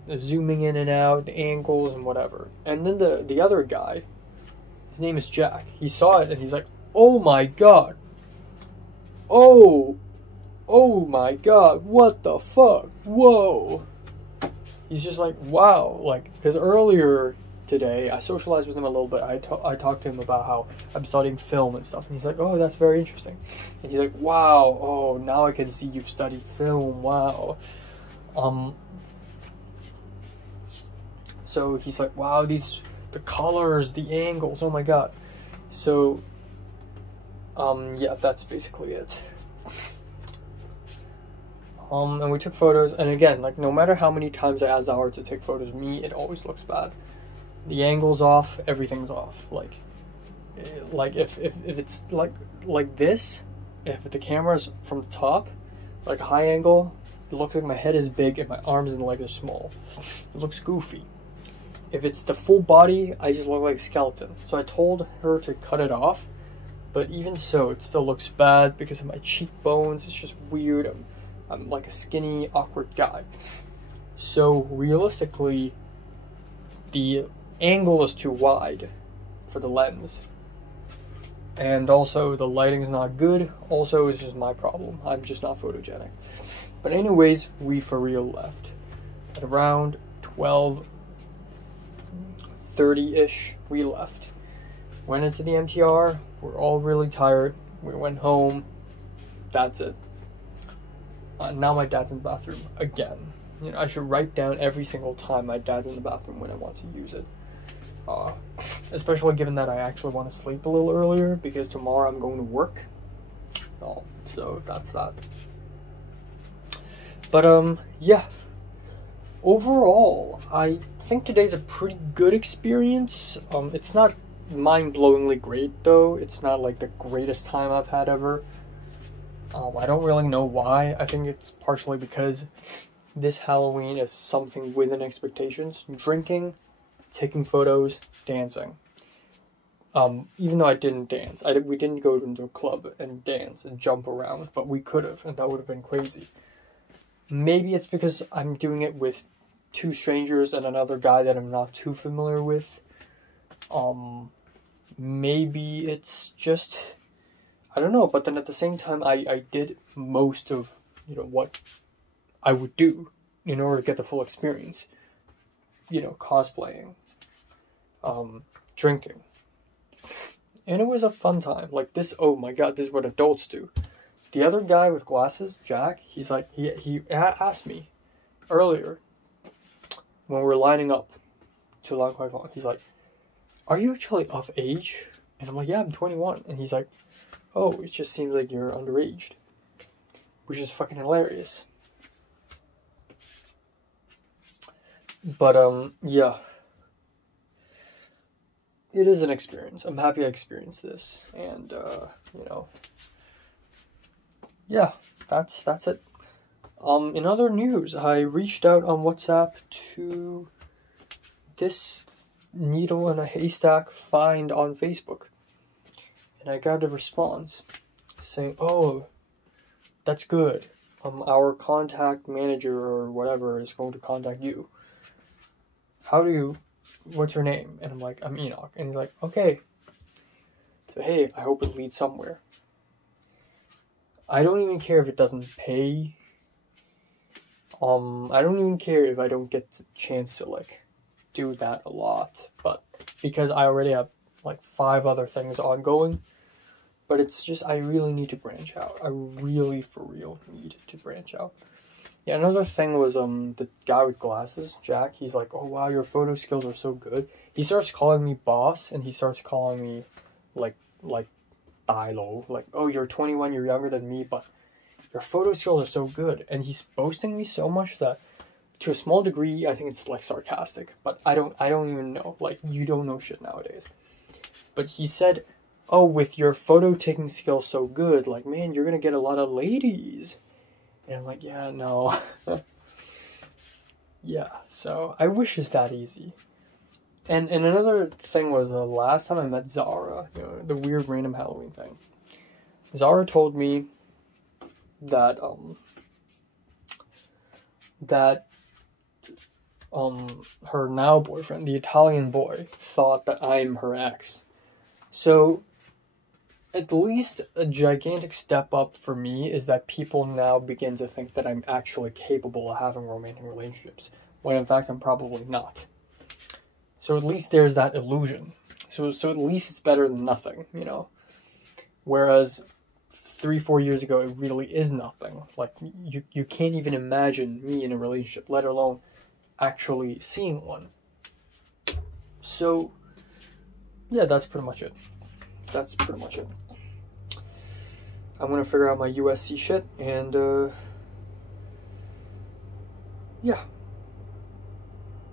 the zooming in and out, the angles and whatever. And then the other guy, his name is Jack, he saw it and he's like, oh my god, oh my god, what the fuck, whoa. He's just like, wow, like, because earlier today I socialized with him a little bit. I talked to him about how I'm studying film and stuff, and he's like, oh, that's very interesting. And he's like, wow, oh, now I can see you've studied film, wow. So he's like, wow, the colors, the angles, oh my god. So yeah, that's basically it. And we took photos, and again, like, no matter how many times I ask Zara to take photos of me, it always looks bad. The angle's off, everything's off. Like if it's like this, if the camera's from the top, like high angle, it looks like my head is big and my arms and legs are small. It looks goofy. If it's the full body, I just look like a skeleton. So I told her to cut it off, but even so, it still looks bad because of my cheekbones. It's just weird. I'm like a skinny, awkward guy. So realistically, the angle is too wide for the lens. And also, the lighting's not good. Also, it's just my problem. I'm just not photogenic. But anyways, we for real left. At around 12:30-ish, we left. Went into the MTR. We're all really tired. We went home. That's it. Now my dad's in the bathroom again. You know, I should write down every single time my dad's in the bathroom when I want to use it. Especially given that I actually want to sleep a little earlier because tomorrow I'm going to work. So that's that. But yeah. Overall, I think today's a pretty good experience. It's not mind-blowingly great though. It's not like the greatest time I've had ever. I don't really know why. I think it's partially because this Halloween is something within expectations. Drinking, taking photos, dancing. Even though I didn't dance. We didn't go into a club and dance and jump around, but we could have, and that would have been crazy. Maybe it's because I'm doing it with 2 strangers and another guy that I'm not too familiar with. Maybe it's just, I don't know, but then at the same time, I did most of, you know, what I would do in order to get the full experience. You know, cosplaying, drinking. And it was a fun time. Like this, oh my god, this is what adults do. The other guy with glasses, Jack, he's like, he asked me earlier when we were lining up to Lan Kwai Fong, he's like, are you actually of age? And I'm like, yeah, I'm 21. And he's like, oh, it just seems like you're underage. Which is fucking hilarious. But, yeah. It is an experience. I'm happy I experienced this. And, you know. Yeah, that's it. In other news, I reached out on WhatsApp to this needle in a haystack find on Facebook. And I got a response saying, oh, that's good. Our contact manager or whatever is going to contact you. What's your name? And I'm like, I'm Enoch. And he's like, okay. So, hey, I hope it leads somewhere. I don't even care if it doesn't pay. I don't even care if I don't get the chance to, like, do that a lot. But because I already have, like, 5 other things ongoing. But it's just, I really need to branch out. I really, for real, need to branch out. Yeah, another thing was, the guy with glasses, Jack, he's like, oh, wow, your photo skills are so good. He starts calling me boss, and he starts calling me, like, Dai-lo. Like, oh, you're 21, you're younger than me, but your photo skills are so good. And he's boasting me so much that, to a small degree, I think it's, like, sarcastic. But I don't even know. Like, you don't know shit nowadays. But he said, oh, with your photo taking skills so good, like, man, you're gonna get a lot of ladies. And I'm like, yeah, no. Yeah, so I wish it's that easy. And another thing was the last time I met Zara, you know, the weird random Halloween thing. Zara told me that her now boyfriend, the Italian boy, thought that I'm her ex. So at least a gigantic step up for me is that people now begin to think that I'm actually capable of having romantic relationships, when in fact I'm probably not. So at least there's that illusion. So at least it's better than nothing, you know. Whereas 3-4 years ago, it really is nothing. Like, you can't even imagine me in a relationship, let alone actually seeing one. So, yeah, that's pretty much it. I'm gonna figure out my USC shit, and, yeah.